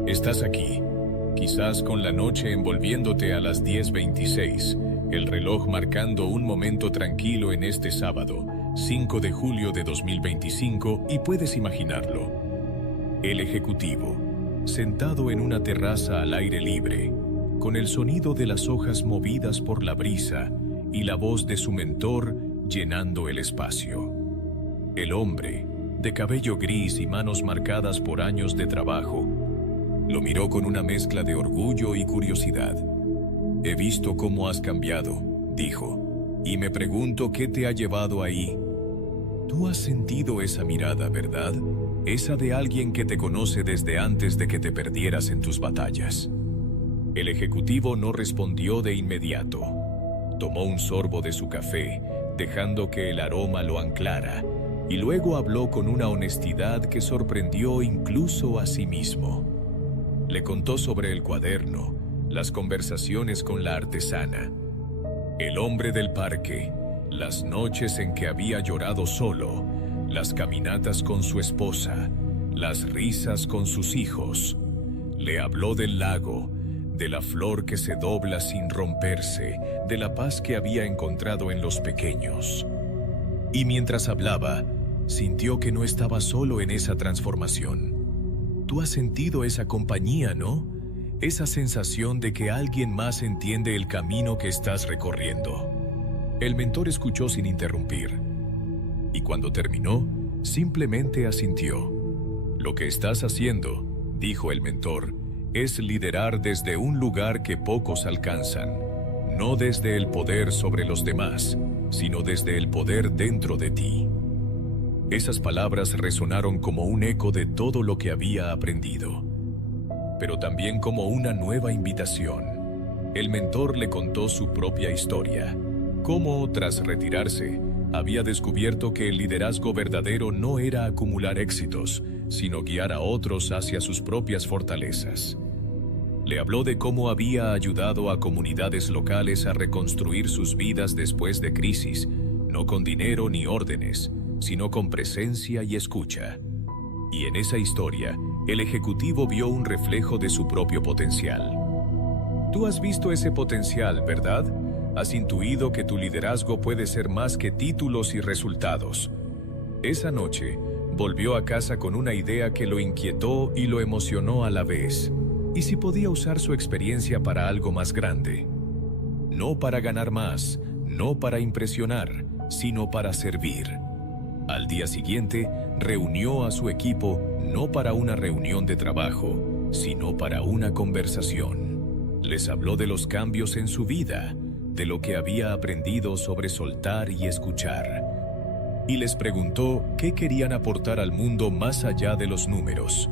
Estás aquí, quizás con la noche envolviéndote a las 10:26, el reloj marcando un momento tranquilo en este sábado, 5 de julio de 2025, y puedes imaginarlo. El ejecutivo, sentado en una terraza al aire libre, con el sonido de las hojas movidas por la brisa y la voz de su mentor llenando el espacio. El hombre, de cabello gris y manos marcadas por años de trabajo, lo miró con una mezcla de orgullo y curiosidad. «He visto cómo has cambiado», dijo, «y me pregunto qué te ha llevado ahí». Tú has sentido esa mirada, ¿verdad? Esa de alguien que te conoce desde antes de que te perdieras en tus batallas. El ejecutivo no respondió de inmediato. Tomó un sorbo de su café, dejando que el aroma lo anclara, y luego habló con una honestidad que sorprendió incluso a sí mismo. Le contó sobre el cuaderno, las conversaciones con la artesana, el hombre del parque, las noches en que había llorado solo, las caminatas con su esposa, las risas con sus hijos. Le habló del lago, de la flor que se dobla sin romperse, de la paz que había encontrado en los pequeños. Y mientras hablaba, sintió que no estaba solo en esa transformación. Tú has sentido esa compañía, ¿no? Esa sensación de que alguien más entiende el camino que estás recorriendo. El mentor escuchó sin interrumpir, y cuando terminó, simplemente asintió. Lo que estás haciendo, dijo el mentor, es liderar desde un lugar que pocos alcanzan, no desde el poder sobre los demás, sino desde el poder dentro de ti. Esas palabras resonaron como un eco de todo lo que había aprendido, pero también como una nueva invitación. El mentor le contó su propia historia, cómo, tras retirarse, había descubierto que el liderazgo verdadero no era acumular éxitos, sino guiar a otros hacia sus propias fortalezas. Le habló de cómo había ayudado a comunidades locales a reconstruir sus vidas después de crisis, no con dinero ni órdenes, sino con presencia y escucha. Y en esa historia, el ejecutivo vio un reflejo de su propio potencial. Tú has visto ese potencial, ¿verdad? Has intuido que tu liderazgo puede ser más que títulos y resultados. Esa noche, volvió a casa con una idea que lo inquietó y lo emocionó a la vez. ¿Y si podía usar su experiencia para algo más grande? No para ganar más, no para impresionar, sino para servir. Al día siguiente, reunió a su equipo no para una reunión de trabajo, sino para una conversación. Les habló de los cambios en su vida, de lo que había aprendido sobre soltar y escuchar. Y les preguntó qué querían aportar al mundo más allá de los números.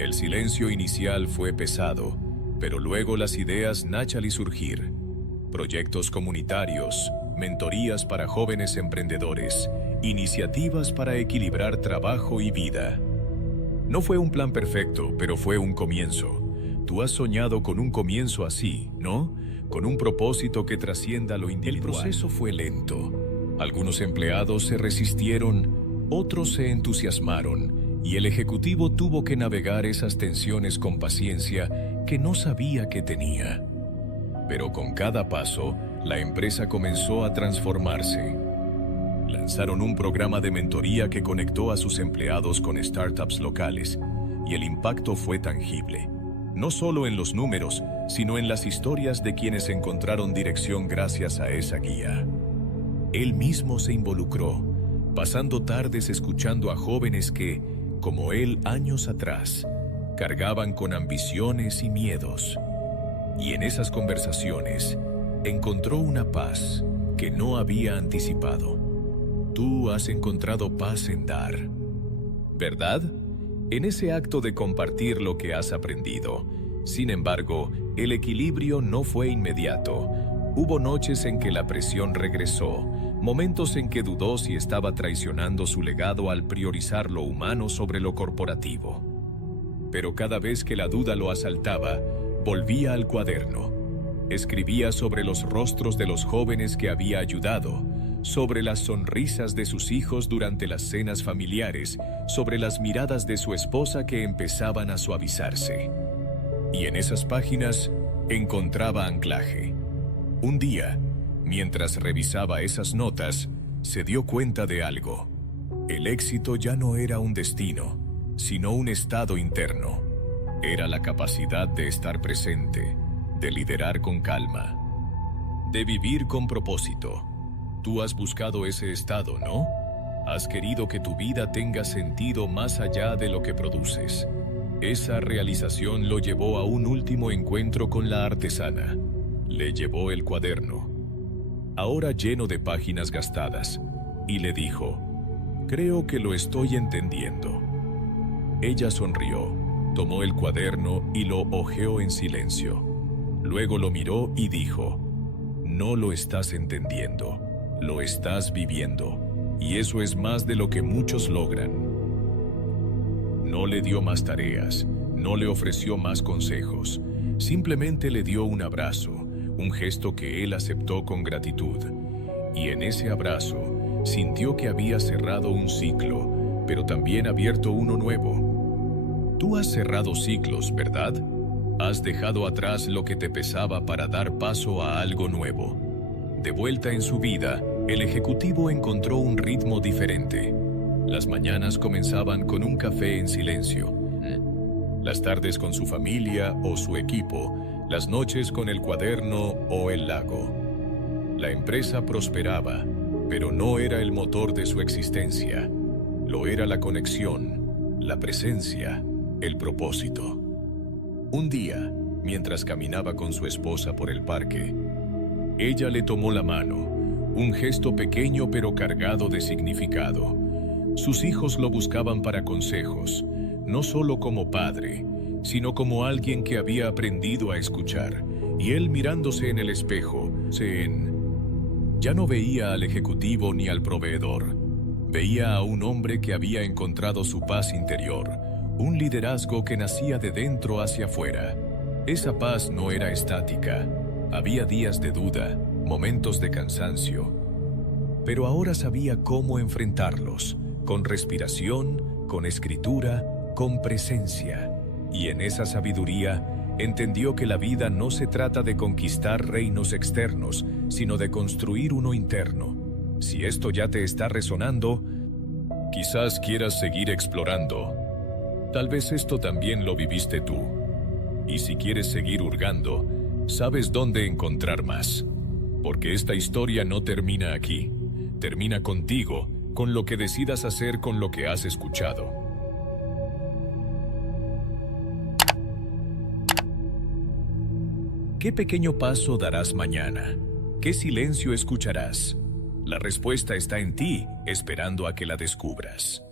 El silencio inicial fue pesado, pero luego las ideas náchale surgir. Proyectos comunitarios, mentorías para jóvenes emprendedores, iniciativas para equilibrar trabajo y vida. No fue un plan perfecto, pero fue un comienzo, Tú has soñado con un comienzo así, ¿no? Con un propósito que trascienda lo individual. El proceso fue lento. Algunos empleados se resistieron, otros se entusiasmaron, y el ejecutivo tuvo que navegar esas tensiones con paciencia que no sabía que tenía. Pero con cada paso, la empresa comenzó a transformarse. Lanzaron un programa de mentoría que conectó a sus empleados con startups locales, y el impacto fue tangible. No solo en los números, sino en las historias de quienes encontraron dirección gracias a esa guía. Él mismo se involucró, pasando tardes escuchando a jóvenes que, como él años atrás, cargaban con ambiciones y miedos. Y en esas conversaciones, encontró una paz que no había anticipado. Tú has encontrado paz en dar, ¿verdad? En ese acto de compartir lo que has aprendido. Sin embargo, el equilibrio no fue inmediato. Hubo noches en que la presión regresó, momentos en que dudó si estaba traicionando su legado al priorizar lo humano sobre lo corporativo. Pero cada vez que la duda lo asaltaba, volvía al cuaderno. Escribía sobre los rostros de los jóvenes que había ayudado, sobre las sonrisas de sus hijos durante las cenas familiares, sobre las miradas de su esposa que empezaban a suavizarse. Y en esas páginas encontraba anclaje. Un día, mientras revisaba esas notas, se dio cuenta de algo. El éxito ya no era un destino, sino un estado interno. Era la capacidad de estar presente, de liderar con calma, de vivir con propósito. Tú has buscado ese estado, ¿no? Has querido que tu vida tenga sentido más allá de lo que produces. Esa realización lo llevó a un último encuentro con la artesana. Le llevó el cuaderno, ahora lleno de páginas gastadas, y le dijo: «Creo que lo estoy entendiendo». Ella sonrió, tomó el cuaderno y lo hojeó en silencio. Luego lo miró y dijo: «No lo estás entendiendo. Lo estás viviendo, y eso es más de lo que muchos logran». No le dio más tareas, no le ofreció más consejos, simplemente le dio un abrazo, un gesto que él aceptó con gratitud. Y en ese abrazo, sintió que había cerrado un ciclo, pero también abierto uno nuevo. Tú has cerrado ciclos, ¿verdad? Has dejado atrás lo que te pesaba para dar paso a algo nuevo. De vuelta en su vida, el ejecutivo encontró un ritmo diferente. Las mañanas comenzaban con un café en silencio. Las tardes con su familia o su equipo, las noches con el cuaderno o el lago. La empresa prosperaba, pero no era el motor de su existencia. Lo era la conexión, la presencia, el propósito. Un día, mientras caminaba con su esposa por el parque, ella le tomó la mano, un gesto pequeño pero cargado de significado. Sus hijos lo buscaban para consejos, no solo como padre, sino como alguien que había aprendido a escuchar, y él mirándose en el espejo, ya no veía al ejecutivo ni al proveedor. Veía a un hombre que había encontrado su paz interior, un liderazgo que nacía de dentro hacia afuera. Esa paz no era estática. Había días de duda, momentos de cansancio, pero ahora sabía cómo enfrentarlos, con respiración, con escritura, con presencia. Y en esa sabiduría entendió que la vida no se trata de conquistar reinos externos, sino de construir uno interno. Si esto ya te está resonando, quizás quieras seguir explorando. Tal vez esto también lo viviste tú. Y si quieres seguir hurgando, sabes dónde encontrar más. Porque esta historia no termina aquí. Termina contigo, con lo que decidas hacer con lo que has escuchado. ¿Qué pequeño paso darás mañana? ¿Qué silencio escucharás? La respuesta está en ti, esperando a que la descubras.